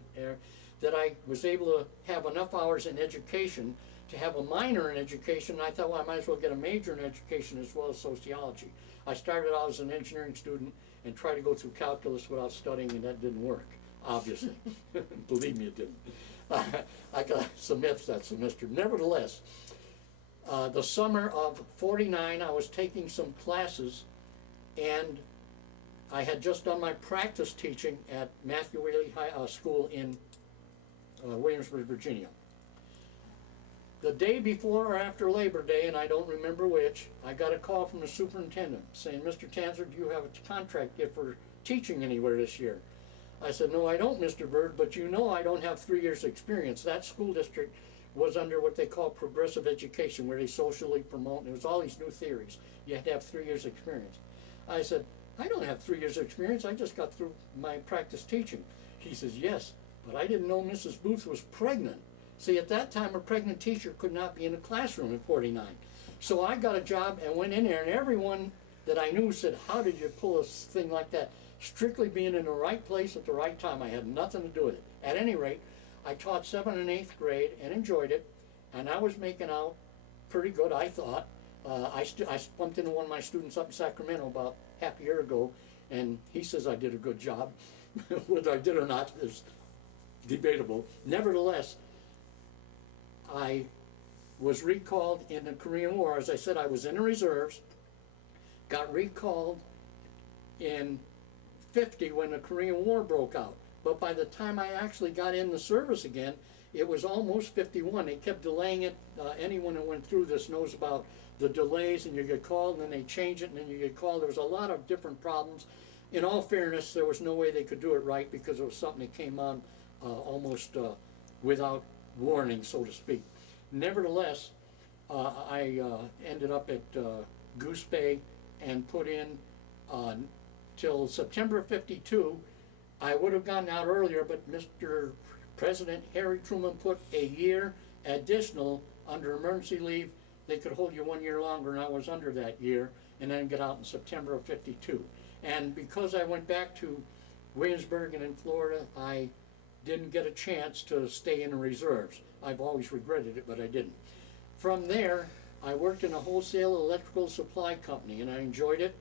that I was able to have enough hours in education to have a minor in education. And I thought, well, I might as well get a major in education as well as sociology. I started out as an engineering student and tried to go through calculus without studying, and that didn't work, obviously. Believe me, it didn't. I got some F's that semester. Nevertheless, the summer of '49, I was taking some classes, and I had just done my practice teaching at Matthew Whaley High School in Williamsburg, Virginia. The day before or after Labor Day, and I don't remember which, I got a call from the superintendent saying, "Mr. Tanzer, do you have a contract yet for teaching anywhere this year?" I said, "No, I don't, Mr. Bird, but you know I don't have 3 years experience." That school district was under what they call progressive education, where they socially promote, and it was all these new theories. You had to have 3 years experience. I said, I don't have 3 years of experience. I just got through my practice teaching. He says, yes, but I didn't know Mrs. Booth was pregnant. See, at that time, a pregnant teacher could not be in a classroom in 49. So I got a job and went in there, and everyone that I knew said, how did you pull a thing like that? Strictly being in the right place at the right time. I had nothing to do with it. At any rate, I taught 7th and 8th grade and enjoyed it, and I was making out pretty good, I thought. I bumped into one of my students up in Sacramento about half a year ago, and he says I did a good job. Whether I did or not is debatable. Nevertheless, I was recalled in the Korean War. As I said, I was in the reserves, got recalled in 50 when the Korean War broke out. But by the time I actually got in the service again, it was almost 51. They kept delaying it. Anyone who went through this knows about the delays, and you get called, and then they change it, and then you get called. There was a lot of different problems. In all fairness, there was no way they could do it right because it was something that came on almost without warning, so to speak. Nevertheless, I ended up at Goose Bay and put in till September 52. I would have gone out earlier, but Mr. President Harry Truman put a year additional under emergency leave. They could hold you 1 year longer, and I was under that year, and then get out in September of 52. And because I went back to Williamsburg and in Florida, I didn't get a chance to stay in the reserves. I've always regretted it, but I didn't. From there, I worked in a wholesale electrical supply company, and I enjoyed it,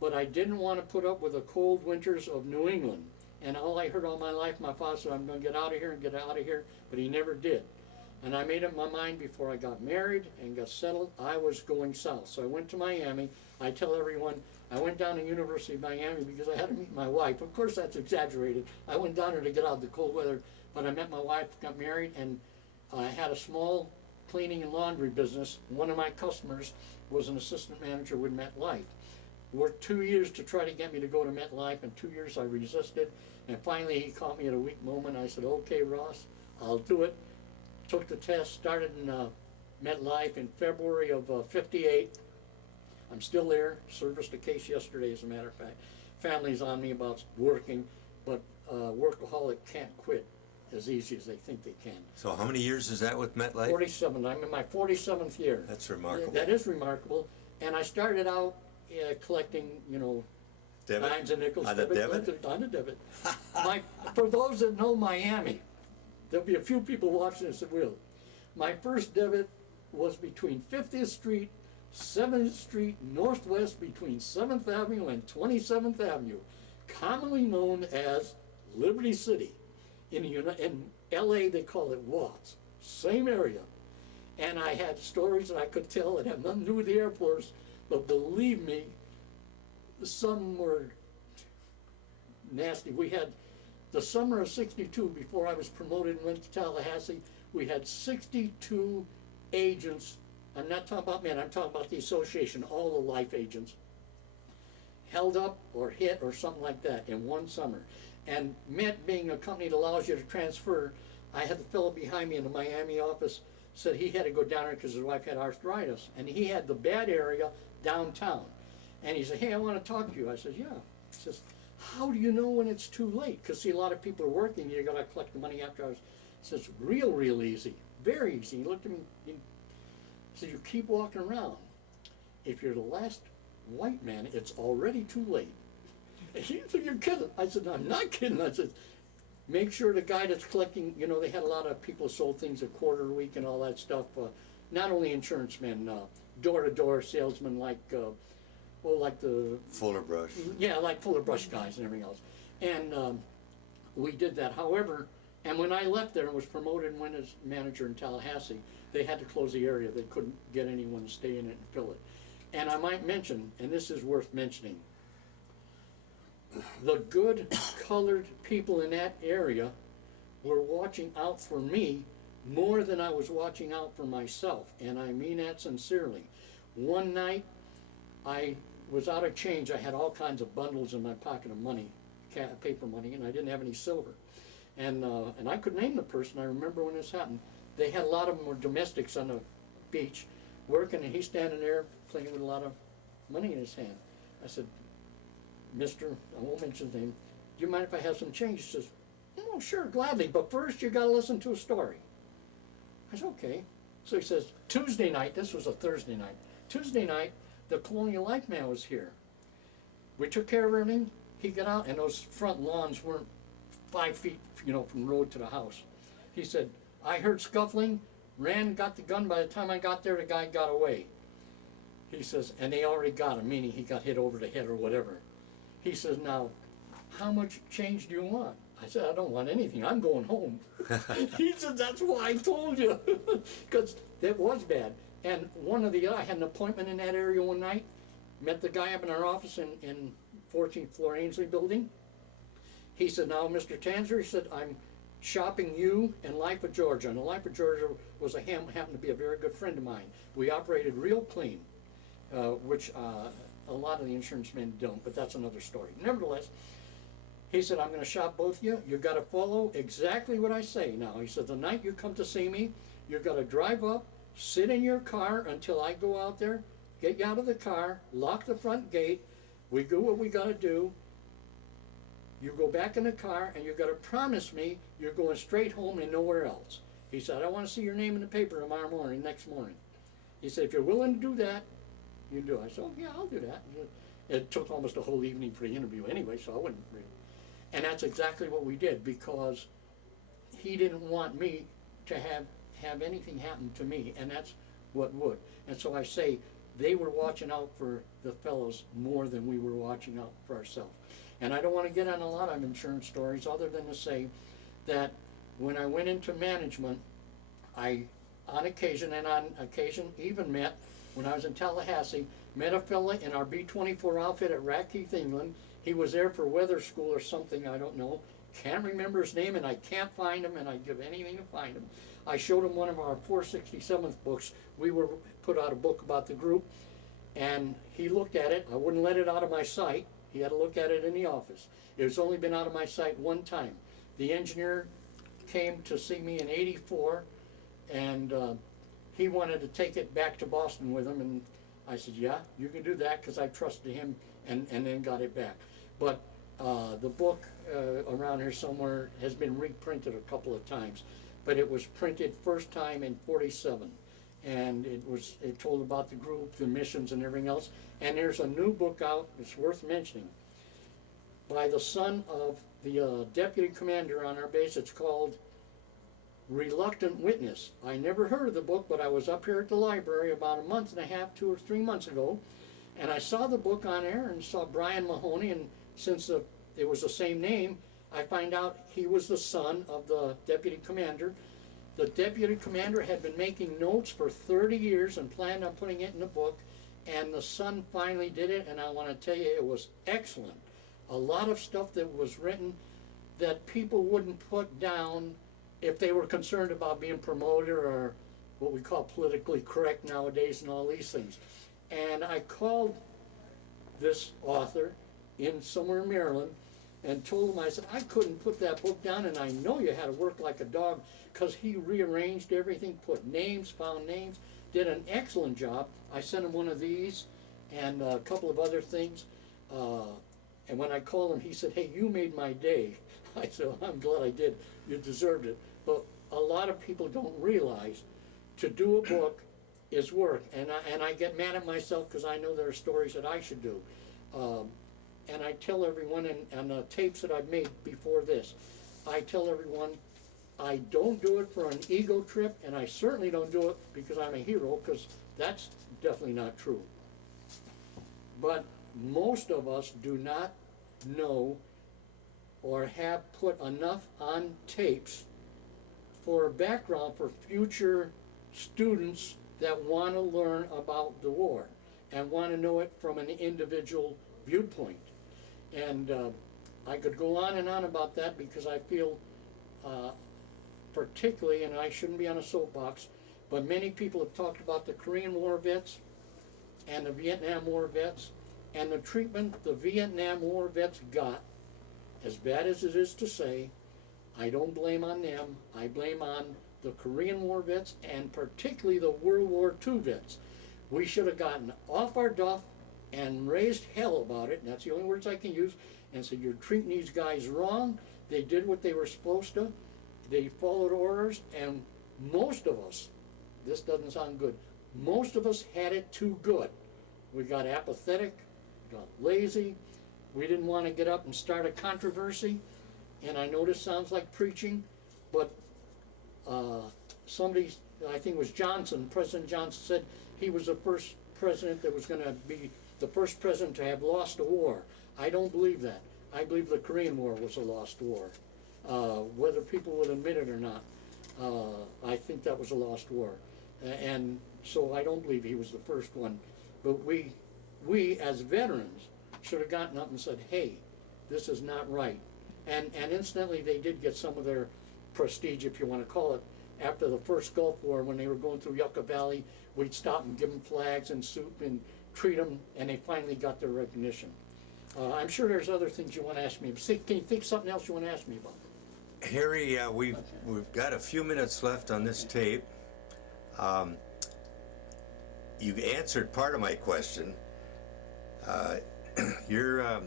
but I didn't want to put up with the cold winters of New England. And all I heard all my life, my father said, I'm going to get out of here and get out of here, but he never did. And I made up my mind before I got married and got settled, I was going south. So I went to Miami. I tell everyone, I went down to University of Miami because I had to meet my wife. Of course, that's exaggerated. I went down there to get out of the cold weather, but I met my wife, got married, and I had a small cleaning and laundry business. One of my customers was an assistant manager with MetLife. Worked 2 years to try to get me to go to MetLife. In 2 years, I resisted, and finally he caught me at a weak moment. I said, okay, Ross, I'll do it. Took the test, started in MetLife in February of 58. I'm still there, serviced a case yesterday, as a matter of fact. Family's on me about working, but workaholic can't quit as easy as they think they can. So how many years is that with MetLife? 47, I'm in my 47th year. That's remarkable. That is remarkable, and I started out collecting, Debit? dimes and nickels. On the debit? On the debit. For those that know Miami, there'll be a few people watching this that will. My first debit was between 50th Street, 7th Street, Northwest, between 7th Avenue and 27th Avenue, commonly known as Liberty City. In LA, they call it Watts. Same area. And I had stories that I could tell that have nothing to do with the Air Force, but believe me, some were nasty. We had the summer of 62, before I was promoted and went to Tallahassee, we had 62 agents. I'm not talking about men, I'm talking about the association, all the life agents, held up or hit or something like that in one summer. And Met being a company that allows you to transfer, I had the fellow behind me in the Miami office said he had to go down there because his wife had arthritis, and he had the bad area downtown. And he said, hey, I want to talk to you. I said, yeah. He says, how do you know when it's too late? Because see, a lot of people are working, you got to collect the money after hours. He says, real easy, very easy. He looked at me, he said, you keep walking around. If you're the last white man, it's already too late. And he said, you're kidding. I said, no, I'm not kidding. I said, make sure the guy that's collecting, they had a lot of people sold things a quarter a week and all that stuff. Not only insurance men, door-to-door salesmen like the Fuller Brush. Yeah, like Fuller Brush guys and everything else. And we did that. However, and when I left there and was promoted and went as manager in Tallahassee, they had to close the area. They couldn't get anyone to stay in it and fill it. And I might mention, and this is worth mentioning, the good colored people in that area were watching out for me more than I was watching out for myself. And I mean that sincerely. One night, I was out of change. I had all kinds of bundles in my pocket of money, paper money, and I didn't have any silver. And I could name the person. I remember when this happened. They had a lot of them were domestics on the beach working, and he's standing there playing with a lot of money in his hand. I said, Mr., I won't mention his name, do you mind if I have some change? He says, oh, sure, gladly, but first you gotta listen to a story. I said, okay. So he says, Tuesday night, this was a Thursday night, Tuesday night, the Colonial Life man was here. We took care of everything. He got out, and those front lawns weren't 5 feet, from road to the house. He said, I heard scuffling, ran, got the gun. By the time I got there, the guy got away. He says, and they already got him, meaning he got hit over the head or whatever. He says, now, how much change do you want? I said, I don't want anything. I'm going home. He said, that's why I told you. Because it was bad. And I had an appointment in that area one night, met the guy up in our office in 14th floor Ainsley building. He said, now, Mr. Tanzer, he said, I'm shopping you and Life of Georgia. And the Life of Georgia happened to be a very good friend of mine. We operated real clean, which a lot of the insurance men don't, but that's another story. Nevertheless, he said, I'm going to shop both of you. You've got to follow exactly what I say now. He said, the night you come to see me, you've got to drive up, sit in your car until I go out there, get you out of the car, lock the front gate, we do what we got to do, you go back in the car, and you've got to promise me you're going straight home and nowhere else. He said, I want to see your name in the paper tomorrow morning, next morning. He said, if you're willing to do that, you do. I said, oh, yeah, I'll do that. It took almost a whole evening for the interview anyway, so I wouldn't really. And that's exactly what we did, because he didn't want me to have anything happen to me, and that's what would. And so I say, they were watching out for the fellows more than we were watching out for ourselves. And I don't want to get on a lot of insurance stories other than to say that when I went into management, I, on occasion even met, when I was in Tallahassee, met a fella in our B-24 outfit at Heath, England. He was there for weather school or something, I don't know. Can't remember his name, and I can't find him, and I'd give anything to find him. I showed him one of our 467th books. We were put out a book about the group, and he looked at it. I wouldn't let it out of my sight. He had to look at it in the office. It's only been out of my sight one time. The engineer came to see me in '84, and he wanted to take it back to Boston with him, and I said, yeah, you can do that, because I trusted him, and then got it back. But the book around here somewhere has been reprinted a couple of times, but it was printed first time in '47, and it told about the group, the missions, and everything else. And there's a new book out, it's worth mentioning, by the son of the deputy commander on our base. It's called Reluctant Witness. I never heard of the book, but I was up here at the library about a month and a half, 2 or 3 months ago, and I saw the book on there and saw Brian Mahoney, and since it was the same name, I find out he was the son of the deputy commander. The deputy commander had been making notes for 30 years and planned on putting it in the book, and the son finally did it, and I want to tell you, it was excellent. A lot of stuff that was written that people wouldn't put down if they were concerned about being promoted or what we call politically correct nowadays and all these things. And I called this author in somewhere in Maryland and told him, I said, I couldn't put that book down, and I know you had to work like a dog, because he rearranged everything, put names, found names, did an excellent job. I sent him one of these and a couple of other things. And when I called him, he said, hey, you made my day. I said, well, I'm glad I did. You deserved it. But a lot of people don't realize to do a book is work. And I get mad at myself because I know there are stories that I should do. And I tell everyone, and the tapes that I've made before this, I tell everyone, I don't do it for an ego trip, and I certainly don't do it because I'm a hero, because that's definitely not true. But most of us do not know or have put enough on tapes for a background for future students that want to learn about the war and want to know it from an individual viewpoint. And I could go on and on about that, because I feel particularly, and I shouldn't be on a soapbox, but many people have talked about the Korean War vets and the Vietnam War vets, and the treatment the Vietnam War vets got, as bad as it is to say, I don't blame on them. I blame on the Korean War vets, and particularly the World War II vets. We should have gotten off our duff and raised hell about it, and that's the only words I can use, and said, you're treating these guys wrong. They did what they were supposed to. They followed orders, and most of us, this doesn't sound good, most of us had it too good. We got apathetic, got lazy, we didn't want to get up and start a controversy, and I know this sounds like preaching, but somebody, I think it was Johnson, President Johnson said he was the first president that was going to be the first president to have lost a war. I don't believe that. I believe the Korean War was a lost war. Whether people would admit it or not, I think that was a lost war. And so I don't believe he was the first one. But we as veterans should have gotten up and said, hey, this is not right. And incidentally, they did get some of their prestige, if you want to call it, after the first Gulf War when they were going through Yucca Valley. We'd stop and give them flags and soup and treat them, and they finally got their recognition. I'm sure there's other things you want to ask me. Can you think of something else you want to ask me about? Harry, we've got a few minutes left on this tape. You answered part of my question. You're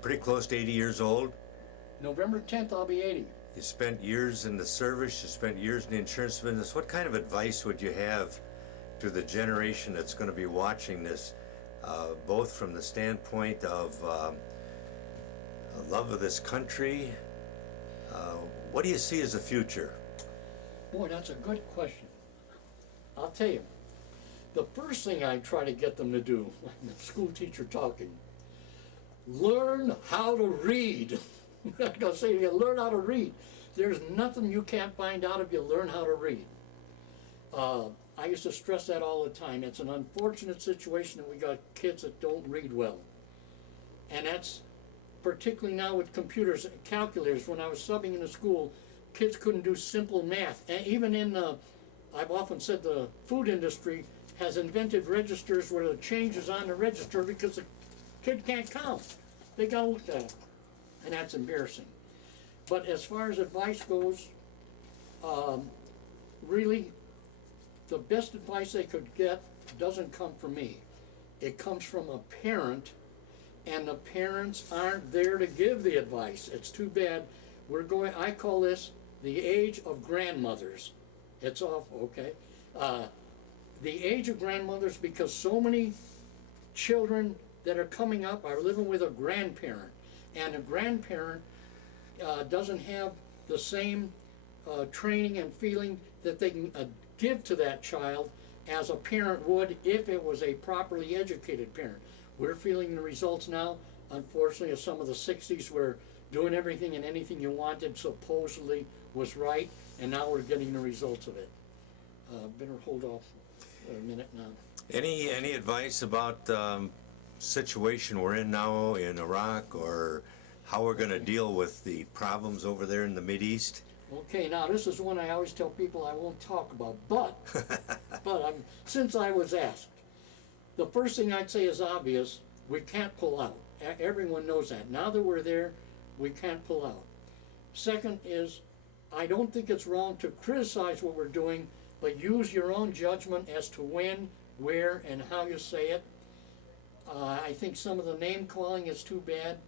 pretty close to 80 years old. November 10th, I'll be 80. You spent years in the service, you spent years in the insurance business. What kind of advice would you have to the generation that's going to be watching this, both from the standpoint of love of this country? What do you see as the future? Boy, that's a good question. I'll tell you, the first thing I try to get them to do, I'm a school teacher talking, learn how to read. I'm going to say to you, learn how to read. There's nothing you can't find out if you learn how to read. I used to stress that all the time. It's an unfortunate situation that we got kids that don't read well. And that's particularly now with computers, calculators. When I was subbing in a school, kids couldn't do simple math. And even in the, I've often said the food industry has invented registers where the change is on the register because the kid can't count. They got to look at it. And that's embarrassing. But as far as advice goes, really, the best advice they could get doesn't come from me. It comes from a parent, and the parents aren't there to give the advice. It's too bad. I call this the age of grandmothers. It's awful, okay? The age of grandmothers, because so many children that are coming up are living with a grandparent. And a grandparent doesn't have the same training and feeling that they can give to that child as a parent would if it was a properly educated parent. We're feeling the results now, unfortunately, of some of the 60s where doing everything and anything you wanted supposedly was right, and now we're getting the results of it. Better hold off a minute now. Any advice about situation we're in now in Iraq, or how we're going to deal with the problems over there in the Mideast? Okay, now this is one I always tell people I won't talk about, but since I was asked, the first thing I'd say is obvious: we can't pull out. Everyone knows that. Now that we're there, we can't pull out. Second is, I don't think it's wrong to criticize what we're doing, but use your own judgment as to when, where, and how you say it. I think some of the name calling is too bad.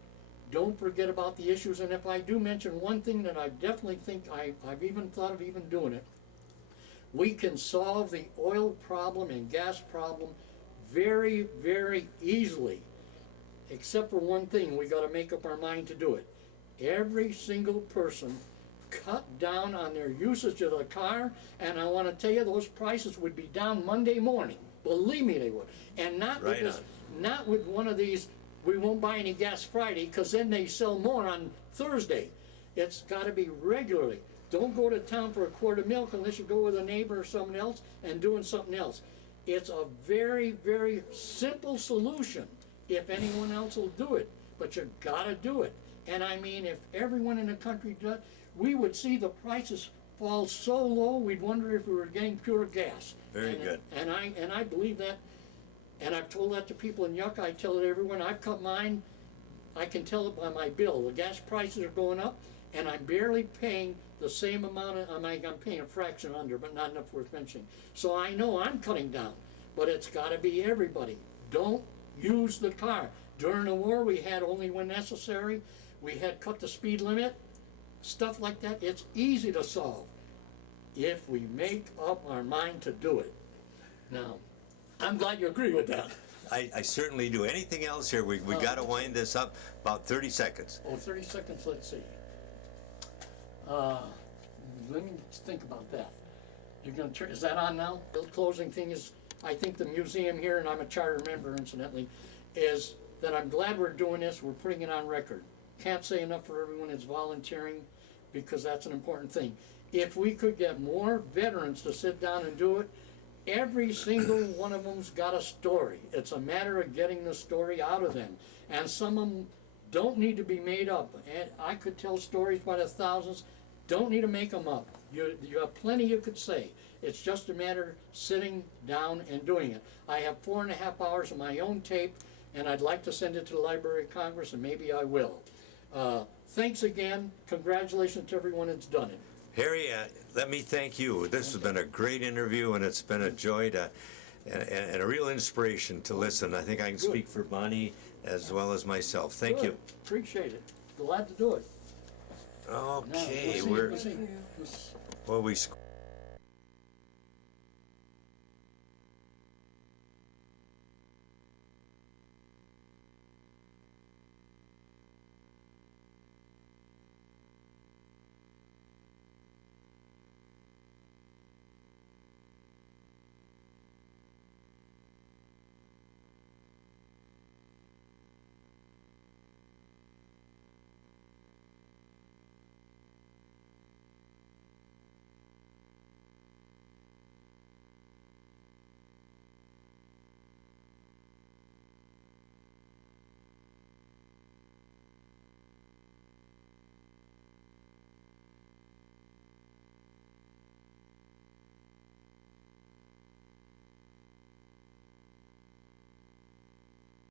Don't forget about the issues, and if I do mention one thing that I definitely think I've even thought of even doing it, we can solve the oil problem and gas problem very, very easily, except for one thing. We got to make up our mind to do it. Every single person cut down on their usage of the car, and I want to tell you, those prices would be down Monday morning. Believe me, they would. And not right with this, not with one of these, we won't buy any gas Friday, because then they sell more on Thursday. It's got to be regularly. Don't go to town for a quart of milk unless you go with a neighbor or someone else and doing something else. It's a very, very simple solution if anyone else will do it, but you got to do it. And I mean, if everyone in the country does, we would see the prices fall so low, we'd wonder if we were getting pure gas. Very good. And I believe that, and I've told that to people in Yucca. I tell it to everyone. I've cut mine. I can tell it by my bill. The gas prices are going up, and I'm barely paying the same amount I'm paying a fraction under, but not enough worth mentioning. So I know I'm cutting down, but it's got to be everybody. don't use the car. During the war, we had only when necessary. We had cut the speed limit, stuff like that. It's easy to solve if we make up our mind to do it. Now, I'm glad you agree with that. I certainly do. Anything else here? We got to wind this up. About 30 seconds. Oh, 30 seconds, let's see. Let me think about that. You're gonna turn, is that on now? The closing thing is, I think the museum here, and I'm a charter member incidentally, is that I'm glad we're doing this, we're putting it on record. Can't say enough for everyone that's volunteering, because that's an important thing. If we could get more veterans to sit down and do it, every single one of them's got a story. It's a matter of getting the story out of them. And some of them don't need to be made up. And I could tell stories by the thousands, don't need to make them up. You have plenty you could say. It's just a matter of sitting down and doing it. I have 4.5 hours of my own tape, and I'd like to send it to the Library of Congress, and maybe I will. Thanks again. Congratulations to everyone that's done it. Harry, let me thank you. This has been a great interview, and it's been a joy and a real inspiration to listen. I think I can speak for Bonnie as well as myself. Thank you. Appreciate it. Glad to do it. Okay, Now, we're we'll see. well. We.